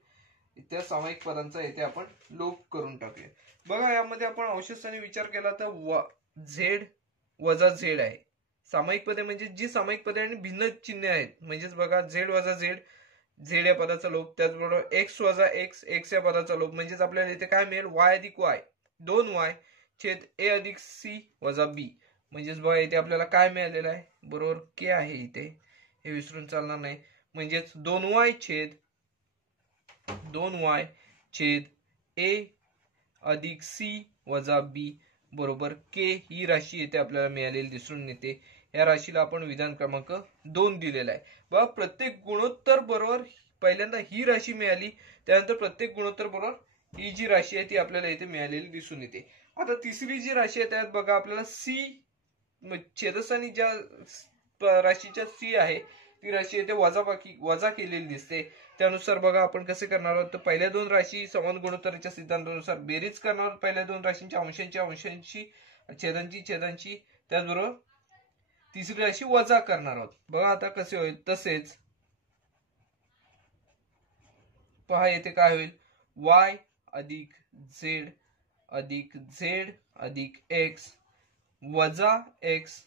त्या सामायिक पदांचा येथे आपण लोप करून टाकूया. बघा यामध्ये आपण अंशस्थानी विचार केला तर z वजा z आहे. सामायिक पदे म्हणजे जी सामायिक पदे आणि भिन्न चिन्हे आहेत, म्हणजेच बघा z वजा z झेड या पदाचा लोप, त्याचबरोबर एक्स वजा एक्स एक्स या पदाचा लोप, म्हणजेच आपल्याला इथे काय मिळेल वाय अधिक वाय 2y छेद ए अधिक सी वजा बी. म्हणजेच बघा इथे आपल्याला काय मिळालेलं आहे बरोबर के आहे इथे, हे विसरून चालणार नाही. म्हणजेच 2y छेद ए अधिक सी वजा बी बरोबर के ही राशी येथे आपल्याला मिळालेली दिसून येते. या राशीला आपण विधान क्रमांक 2 दिलेला आहे. बघा प्रत्येक गुणोत्तर बरोबर पहिल्यांदा ही राशी मिळाली, त्यानंतर प्रत्येक गुणोत्तर बरोबर ही जी राशी आहे ती आपल्याला इथे मिळालेली दिसून येते. आता तिसरी जी राशी आहे त्यात बघा आपल्याला सी छेदस्थानी ज्या राशीच्या सी आहे ती राशी येथे वजा केलेली दिसते. त्यानुसार बघा आपण कसे करणार आहोत तर पहिल्या दोन राशी समान गुणोत्तराच्या सिद्धांतानुसार बेरीज करणार आहोत. पहिल्या दोन राशींच्या अंशांची छेदांची त्याचबरोबर तिसरी राशी वजा करणार आहोत. बघा आता कसे होईल. तसेच पहा येथे काय होईल y अधिक z अधिक z अधिक x वजा x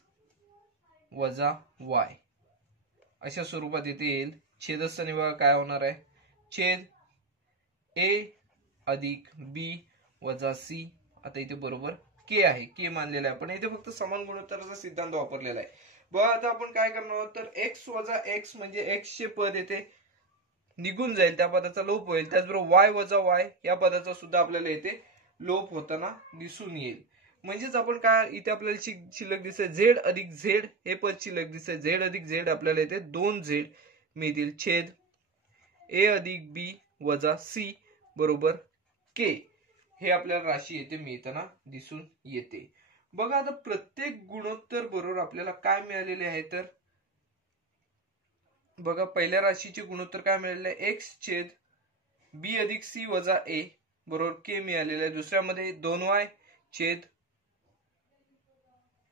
वजा y अशा स्वरूपात येथे येईल. छेदस्थानी बघा काय होणार आहे छेद a अधिक b वजा c. आता इथे बरोबर के आहे, के मानलेला आहे, पण इथे फक्त समान गुणोत्तराचा सिद्धांत वापरलेला आहे. बघा आता आपण काय करणार आहोत तर x वजा x म्हणजे x चे पद येथे निघून जाईल, त्या पदाचा लोप होईल. त्याचबरोबर y वजा y या पदाचा सुद्धा आपल्याला येथे लोप होताना दिसून येईल. म्हणजेच आपण काय इथे आपल्याला शिल्लक दिसेल z अधिक z हे पद शिल्लक दिसेल. z अधिक z आपल्याला येथे 2z मिळतील छेद a अधिक b वजा c बरोबर k हे आपल्याला राशी येथे मिळताना दिसून येते. बघा आता प्रत्येक गुणोत्तर बरोबर आपल्याला काय मिळालेले आहे तर बघा पहिल्या राशीचे गुणोत्तर काय मिळालेले आहे x छेद b अधिक c वजा a बरोबर k मिळालेले आहे. दुसऱ्यामध्ये 2y छेद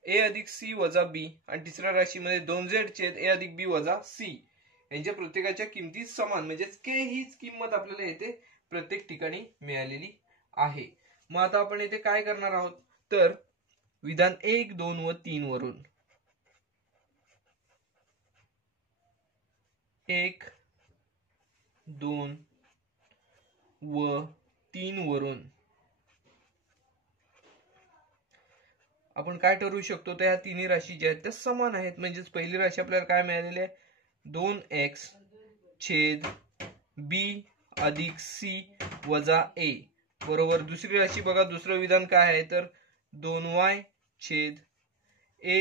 a अधिक c वजा b आणि तिसऱ्या राशीमध्ये 2z छेद a अधिक b वजा c यांच्या प्रत्येकाच्या किमती समान, म्हणजेच k हीच किंमत आपल्याला येथे प्रत्येक ठिकाणी मिळालेली आहे. मग आता आपण येथे काय करणार आहोत तर विधान 1, 2 व 3 वरून 1, 2 व 3 वरून आपण काय ठरवू शकतो, तर ह्या तिन्ही राशी ज्या आहेत त्या समान आहेत. म्हणजेच पहिली राशी आपल्याला काय मिळालेली आहे, 2x छेद b अधिक c वजा a बरोबर. दुसरी राशी बघा, दुसरं विधान काय आहे, तर 2y छेद a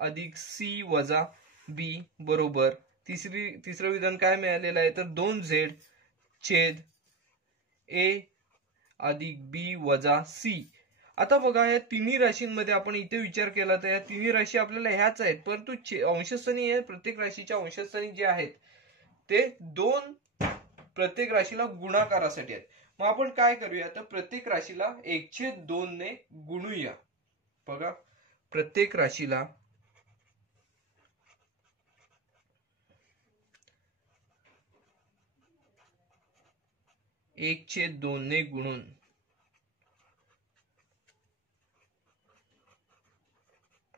अधिक c वजा b बरोबर. तिसरं विधान काय मिळालेलं आहे, तर 2z छेद a अधिक b वजा c. आता बघा, या तिन्ही राशींमध्ये आपण इथे विचार केला तर या तिन्ही राशी आपल्याला ह्याच आहेत, परंतु अंशस्थानी आहे, प्रत्येक राशीच्या अंशस्थानी जे आहेत ते 2 प्रत्येक राशीला गुणाकारासाठी आहेत. मग आपण काय करूया, तर प्रत्येक राशीला 1/2 ने गुणूया. बघा, प्रत्येक राशीला 1/2 ने गुणून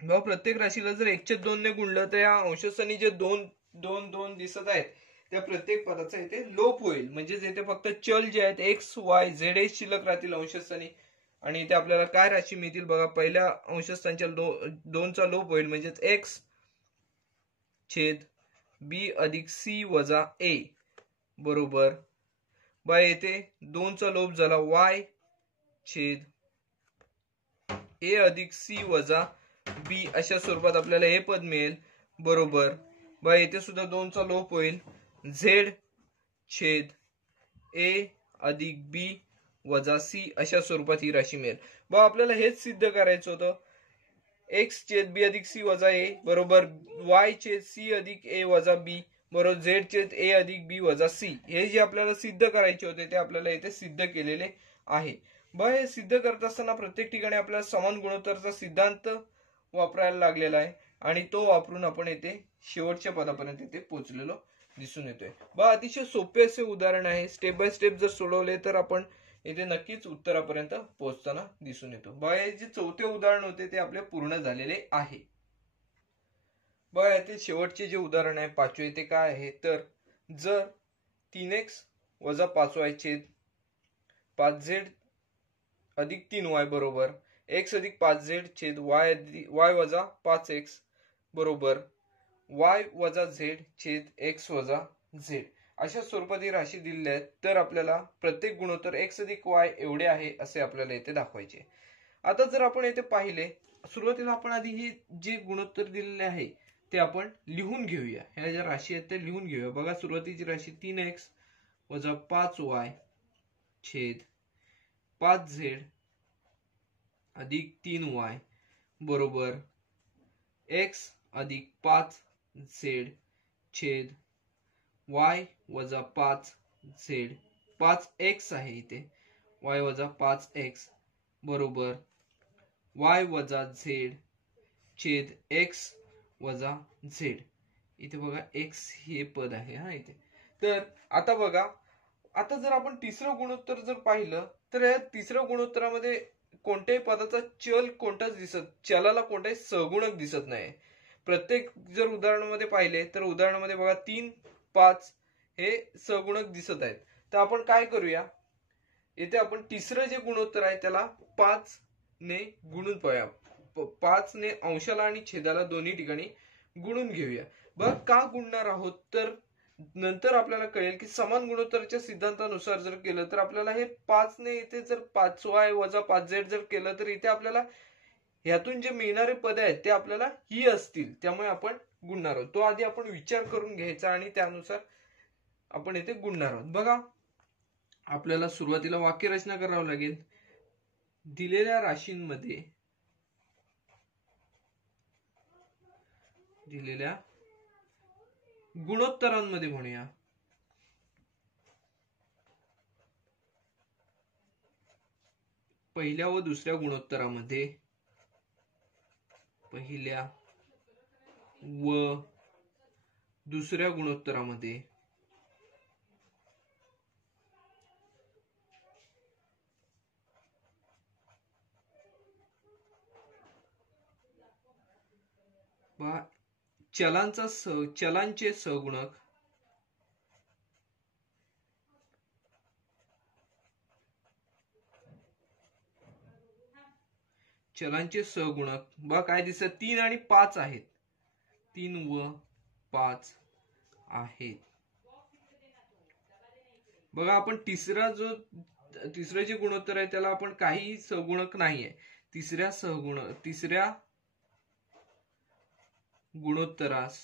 प्रत्येक राशीला जर 1/2 ने गुणलं तर या अंशस्थानी जे 2 दिसत आहेत त्या प्रत्येक पदाचा इथे लोप होईल. म्हणजेच इथे फक्त चल जे आहेत एक्स वाय झेड हे शिल्लक राहतील अंशस्थानी. आणि इथे आपल्याला काय राशी मिळतील बघा, पहिल्या अंशस्थानच्या 2चा लोप होईल, म्हणजेच एक्स छेद बी अधिक सी वजा ए बरोबर. बा येथे 2चा लोप झाला वाय छेद ए अधिक सी वजा बी, अशा स्वरूपात आपल्याला हे पद मिळेल बरोबर. बा येथे सुद्धा 2चा लोप होईल, झेड छेद ए अधिक बी वजा सी अशा स्वरूपात ही राशी मिळेल. बा आपल्याला हेच सिद्ध करायचं होतं, एक्स छेद बी अधिक सी वजा ए बरोबर वाय छेद सी अधिक ए वजा बी बरोबर झेड छेद ए अधिक बी वजा सी. हे जे आपल्याला सिद्ध करायचे होते ते आपल्याला इथे सिद्ध केलेले आहे. बा हे सिद्ध करत असताना प्रत्येक ठिकाणी आपल्याला समान गुणोत्तराचा सिद्धांत वापरायला लागलेला आहे आणि तो वापरून आपण येथे शेवटच्या पदापर्यंत इथे पोहोचलेलो दिसून येतोय. बा अतिशय सोपे असे उदाहरण आहे, स्टेप बाय स्टेप जर सोडवले तर आपण इथे नक्कीच उत्तरापर्यंत पोहोचताना दिसून येतो. बा हे जे चौथे उदाहरण होते ते आपले पूर्ण झालेले आहे. बघा येथे शेवटचे जे उदाहरण आहे पाचवे ते काय आहे, तर जर 3x वजा 5y छेद 5z अधिक 3y बरोबर x अधिक 5z छेद y वजा 5x बरोबर y वजा z छेद x वजा z अशा स्वरूपात ही राशी दिलेली आहे, तर आपल्याला प्रत्येक गुणोत्तर x अधिक y एवढे आहे असे आपल्याला इथे दाखवायचे. आता जर आपण इथे पाहिले, सुरुवातीला आपण आधी ही जे गुणोत्तर दिलेले आहे ते आपण लिहून घेऊया. ह्या ज्या राशी आहेत ते लिहून घेऊया. बघा, सुरुवातीची राशी 3x वजा 5y छेद 5z अधिक 3y बरोबर x अधिक 5z छेद y वजा 5z 5x आहे इथे y वजा 5x बरोबर y वजा z छेद x वजा z. इथे बघा x हे पद आहे हा इथे. तर आता बघा, आता जर आपण तिसरं गुणोत्तर जर पाहिलं तर या तिसऱ्या गुणोत्तरामध्ये कोणत्याही पदाचा चल कोणताच चलाला कोणताही सहगुणक दिसत नाही. प्रत्येक जर उदाहरणामध्ये पाहिले तर उदाहरणामध्ये बघा 3, 5 हे सहगुणक दिसत आहेत. तर आपण काय करूया, येथे आपण तिसरं जे गुणोत्तर आहे त्याला 5 ने गुणून पाहूया. 5 ने अंशाला आणि छेदाला दोन्ही ठिकाणी गुणून घेऊया. बघ का गुणणार आहोत, तर नंतर आपल्याला कळेल की समान गुणोत्तराच्या सिद्धांतानुसार जर केलं तर आपल्याला हे 5 ने इथे जर 5y वजा 5z जर केलं तर इथे आपल्याला ह्यातून जे मिळणारे पद आहेत ते आपल्याला ही असतील, त्यामुळे आपण गुणणार आहोत. तो आधी आपण विचार करून घ्यायचा आणि त्यानुसार आपण इथे गुणणार आहोत. बघा, आपल्याला सुरुवातीला वाक्यरचना करावी लागेल. दिलेल्या राशींमध्ये दिलेल्या गुणोत्तरांमध्ये म्हणूया पहिल्या व दुसऱ्या गुणोत्तरामध्ये पहिल्या व दुसऱ्या गुणोत्तरामध्ये चलांचे सहगुणक चलांचे सहगुणक बघा काय दिसत 3 आणि 5 आहेत. 3 व 5 आहेत. बघा आपण तिसरं जे गुणोत्तर आहे त्याला आपण काही सहगुणक नाहीये. तिसऱ्या गुणोत्तरास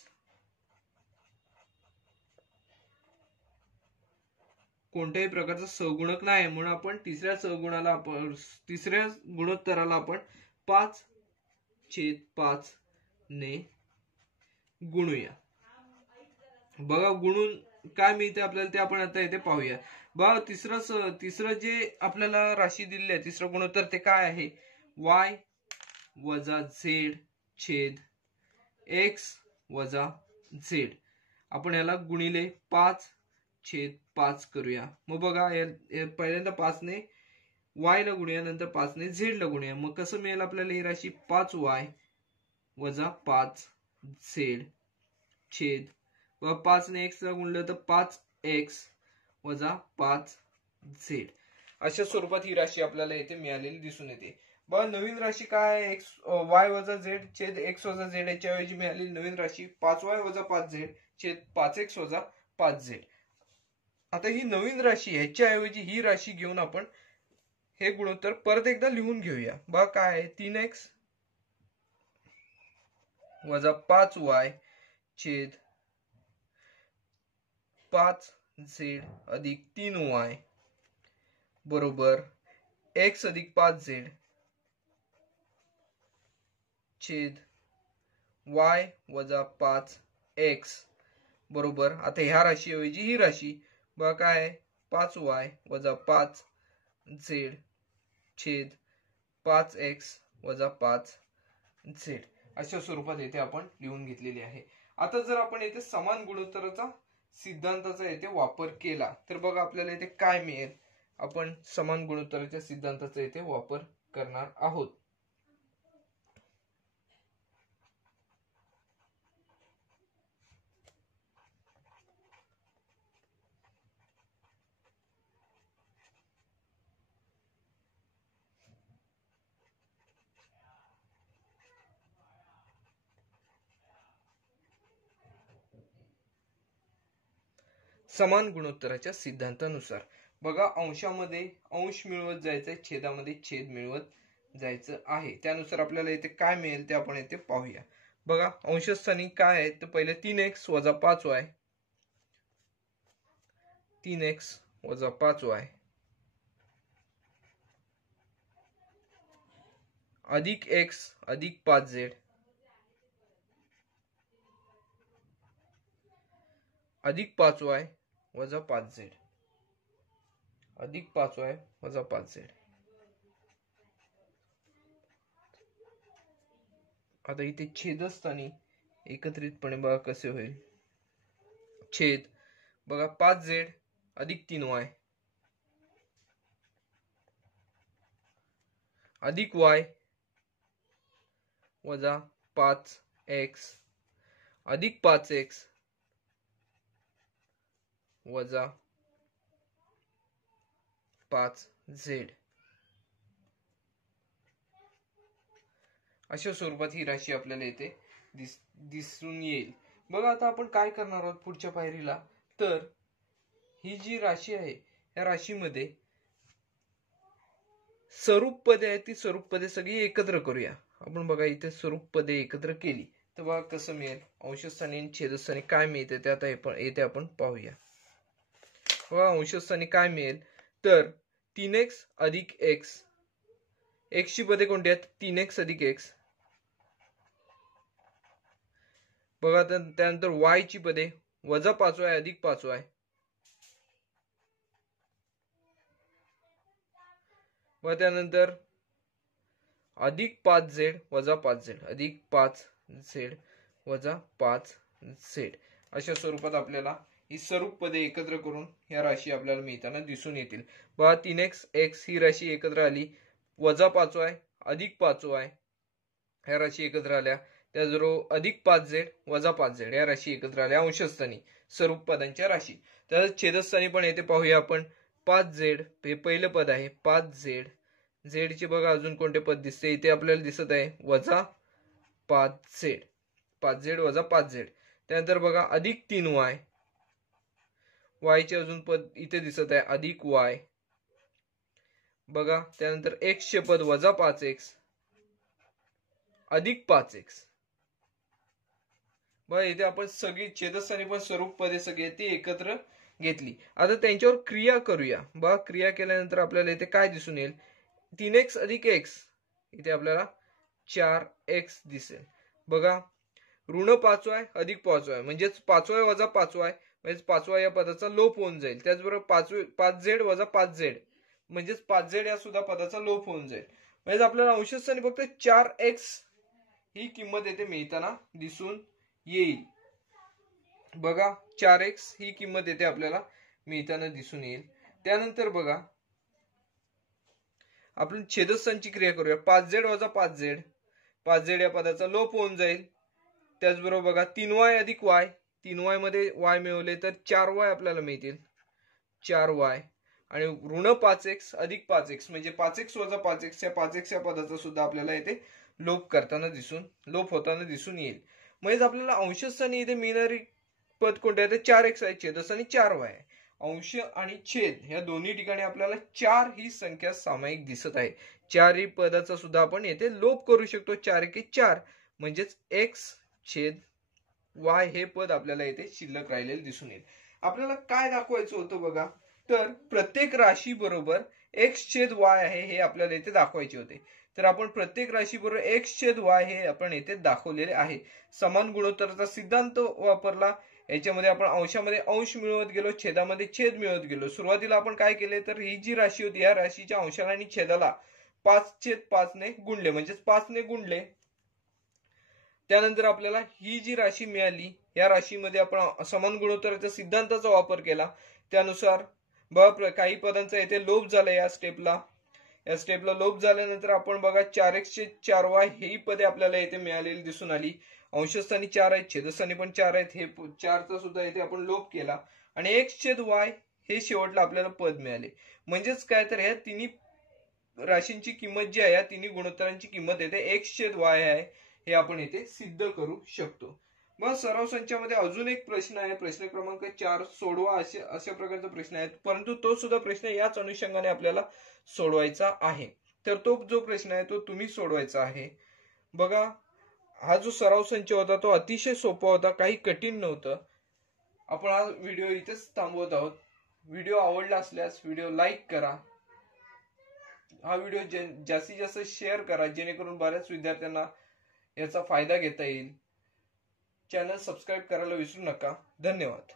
कोणत्याही प्रकारचा सहगुणक नाही म्हणून आपण तिसऱ्या गुणोत्तराला आपण 5/5 ने गुणूया. बघा गुणून काय मिळते आपल्याला ते आपण आता इथे पाहूया. बघा तिसरं जे आपल्याला राशी दिलेली आहे तिसरं गुणोत्तर ते काय आहे? y वजा z छेद x वजा z. आपण याला गुणिले 5/5 करूया. मग बघा पहिल्यांदा 5 ने y ला गुणूया नंतर 5 ने z ला गुणूया. मग कसं मिळेल आपल्याला ही राशी? 5y वजा 5z छेद 5 ने x ला गुणलं तर 5x वजा 5z. अशा स्वरूपात ही राशी आपल्याला इथे मिळालेली दिसून येते. बघा नवीन राशी काय आहे? y वजा z छेद x वजा z याच्याऐवजी मिळालेली नवीन राशी 5y वजा 5z छेद 5x वजा 5z. आता ही नवीन राशी ह्याच्याऐवजी ही राशी घेऊन आपण हे गुणोत्तर परत एकदा लिहून घेऊया. बघा काय आहे? 3x वजा 5y छेद 5z अधिक 3y बरोबर x अधिक 5z छेद y वजा 5x बरोबर. आता ह्या राशीऐवजी ही राशी बघा काय आहे? 5y वजा 5z छेद 5x वजा 5z. अशा स्वरूपात येथे आपण लिहून घेतलेली आहे. आता जर आपण येथे समान गुणोत्तराचा सिद्धांताचा येथे वापर केला तर बघा आपल्याला येथे काय मिळेल? आपण समान गुणोत्तराच्या सिद्धांताचा येथे वापर करणार आहोत. समान गुणोत्तराच्या सिद्धांतानुसार बघा अंशामध्ये अंश मिळवत जायचंय, छेदामध्ये छेद मिळवत जायचं आहे. त्यानुसार आपल्याला इथे काय मिळेल ते आपण इथे पाहूया. बघा अंशस्थानी काय आहे तर पहिले 3x वजा 5y 3x वजा 5y अधिक x अधिक 5z अधिक 5y वजा 5z अधिक 5y वजा 5z. आता इथे छेदस्थानी एकत्रितपणे बघा कसे होईल. छेद बघा 5z अधिक 3y अधिक y वजा 5x अधिक 5x वजा 5z. अशा स्वरूपात ही राशी आपल्याला येथे दिसून येईल. बघा आता आपण काय करणार आहोत पुढच्या पायरीला तर ही जी राशी आहे या राशीमध्ये स्वरूप पदे आहेत ती स्वरूप पदे सगळी एकत्र करूया. आपण बघा इथे स्वरूप पदे एकत्र केली तर बघा कसं मिळेल. अंशस्थानी आणि छेदस्थानी काय मिळते ते आता येथे आपण पाहूया. बघा अंशस्थानी काय मिळेल तर 3x अधिक x x ची पदे कोणती आहेत? 3x अधिक x. बघा त्यानंतर y ची पदे वजा 5y अधिक 5y व त्यानंतर अधिक 5z वजा 5z अधिक 5z वजा 5z. अशा स्वरूपात आपल्याला ही स्वरूप पदे एकत्र करून या राशी आपल्याला मिळताना दिसून येतील. बघा 3x x ही राशी एकत्र आली वजा 5y अधिक 5y ह्या राशी एकत्र आल्या. त्याचबरोबर अधिक 5z वजा 5z या राशी एकत्र आल्या अंशस्थानी स्वरूप पदांच्या राशी. तर छेदस्थानी पण येथे पाहूया आपण 5z हे पहिलं पद आहे 5z झेडचे बघा अजून कोणते पद दिसते, इथे आपल्याला दिसत आहे वजा 5z, 5z वजा 5z. त्यानंतर बघा अधिक 3y, वायचे अजून पद इथे दिसत आहे अधिक y बघा. त्यानंतर x चे पद वजा 5x अधिक 5x बघा. इथे आपण सगळी छेदस्थानी पण स्वरूप पदे सगळी ती एकत्र घेतली. आता त्यांच्यावर क्रिया करूया बघा. क्रिया केल्यानंतर आपल्याला इथे काय दिसून येईल, 3x अधिक x, इथे आपल्याला 4x दिसेल बघा. ऋण 5y अधिक 5y म्हणजेच 5y वजा 5y म्हणजे 5y या पदाचा लोप होऊन जाईल. त्याचबरोबर 5z वजा 5z म्हणजेच 5z या सुद्धा पदाचा लोप होऊन जाईल. म्हणजे आपल्याला अंशस्थानी फक्त 4x ही किंमत येथे मिळताना दिसून येईल बघा. 4x ही किंमत येथे आपल्याला मिळताना दिसून येईल. त्यानंतर बघा आपण छेदस्थानची क्रिया करूया. 5z वजा 5z, 5z या पदाचा लोप होऊन जाईल. त्याचबरोबर बघा 3y अधिक y, 3y मध्ये y मिळवले तर 4y आपल्याला मिळतील, 4y. आणि ऋण 5x अधिक 5x म्हणजे 5x वजा 5x या 5x या पदाचा सुद्धा आपल्याला इथे लोप होताना दिसून येईल. म्हणजे आपल्याला अंशस्थानी इथे मिळणारी पद कोणते आहे, 4x आहे, छेदस्थानी 4y आहे. अंश आणि छेद या दोन्ही ठिकाणी आपल्याला 4 ही संख्या सामायिक दिसत आहे. 4 ही पदाचा सुद्धा आपण येथे लोप करू शकतो. 4 एके 4 म्हणजेच x छेद y हे पद आपल्याला येथे शिल्लक राहिलेले दिसून येईल. आपल्याला काय दाखवायचं होतं बघा, तर प्रत्येक राशी बरोबर x छेद y आहे हे आपल्याला येथे दाखवायचे होते. तर आपण प्रत्येक राशी बरोबर x छेद y हे आपण येथे दाखवलेले आहे. समान गुणोत्तराचा सिद्धांत वापरला. याच्यामध्ये आपण अंशामध्ये अंश मिळवत गेलो, छेदामध्ये छेद मिळवत गेलो. सुरुवातीला आपण काय केले, तर ही जी राशी होती या राशीच्या अंशाला आणि छेदाला 5/5 ने गुणले, म्हणजेच 5 ने गुणले. त्यानंतर आपल्याला ही जी राशी मिळाली या राशीमध्ये आपण समान गुणोत्तराच्या सिद्धांताचा वापर केला. त्यानुसार काही पदांचा येथे लोप झाला. या स्टेपला लोप झाल्यानंतर आपण बघा 4x छेद 4y ही पदे आपल्याला येथे मिळालेली दिसून आली. अंशस्थानी 4 आहेत, छेदस्थानी पण 4 आहेत, हे 4चा सुद्धा येथे आपण लोप केला आणि x छेद y हे शेवटला आपल्याला पद मिळाले. म्हणजेच काय, तर ह्या तिन्ही राशींची किंमत जी आहे, या तिन्ही गुणोत्तरांची किंमत येथे x छेद y आहे हे आपण येथे सिद्ध करू शकतो. मग सराव संचामध्ये अजून एक प्रश्न आहे, प्रश्न क्रमांक 4 सोडवा अशा प्रकारचा प्रश्न आहे, परंतु तो सुद्धा प्रश्न याच अनुषंगाने आपल्याला सोडवायचा आहे. तर तो जो प्रश्न आहे तो तुम्ही सोडवायचा आहे बघा. हा जो सराव संच होता तो अतिशय सोपा होता, काही कठीण नव्हतं. आपण हा व्हिडिओ इथेच थांबवत आहोत. व्हिडिओ आवडला असल्यास व्हिडिओ लाईक करा, हा व्हिडिओ जास्तीत जास्त शेअर करा, जेणेकरून बऱ्याच विद्यार्थ्यांना याचा फायदा घेता येईल. चॅनल सबस्क्राईब करायला विसरू नका. धन्यवाद.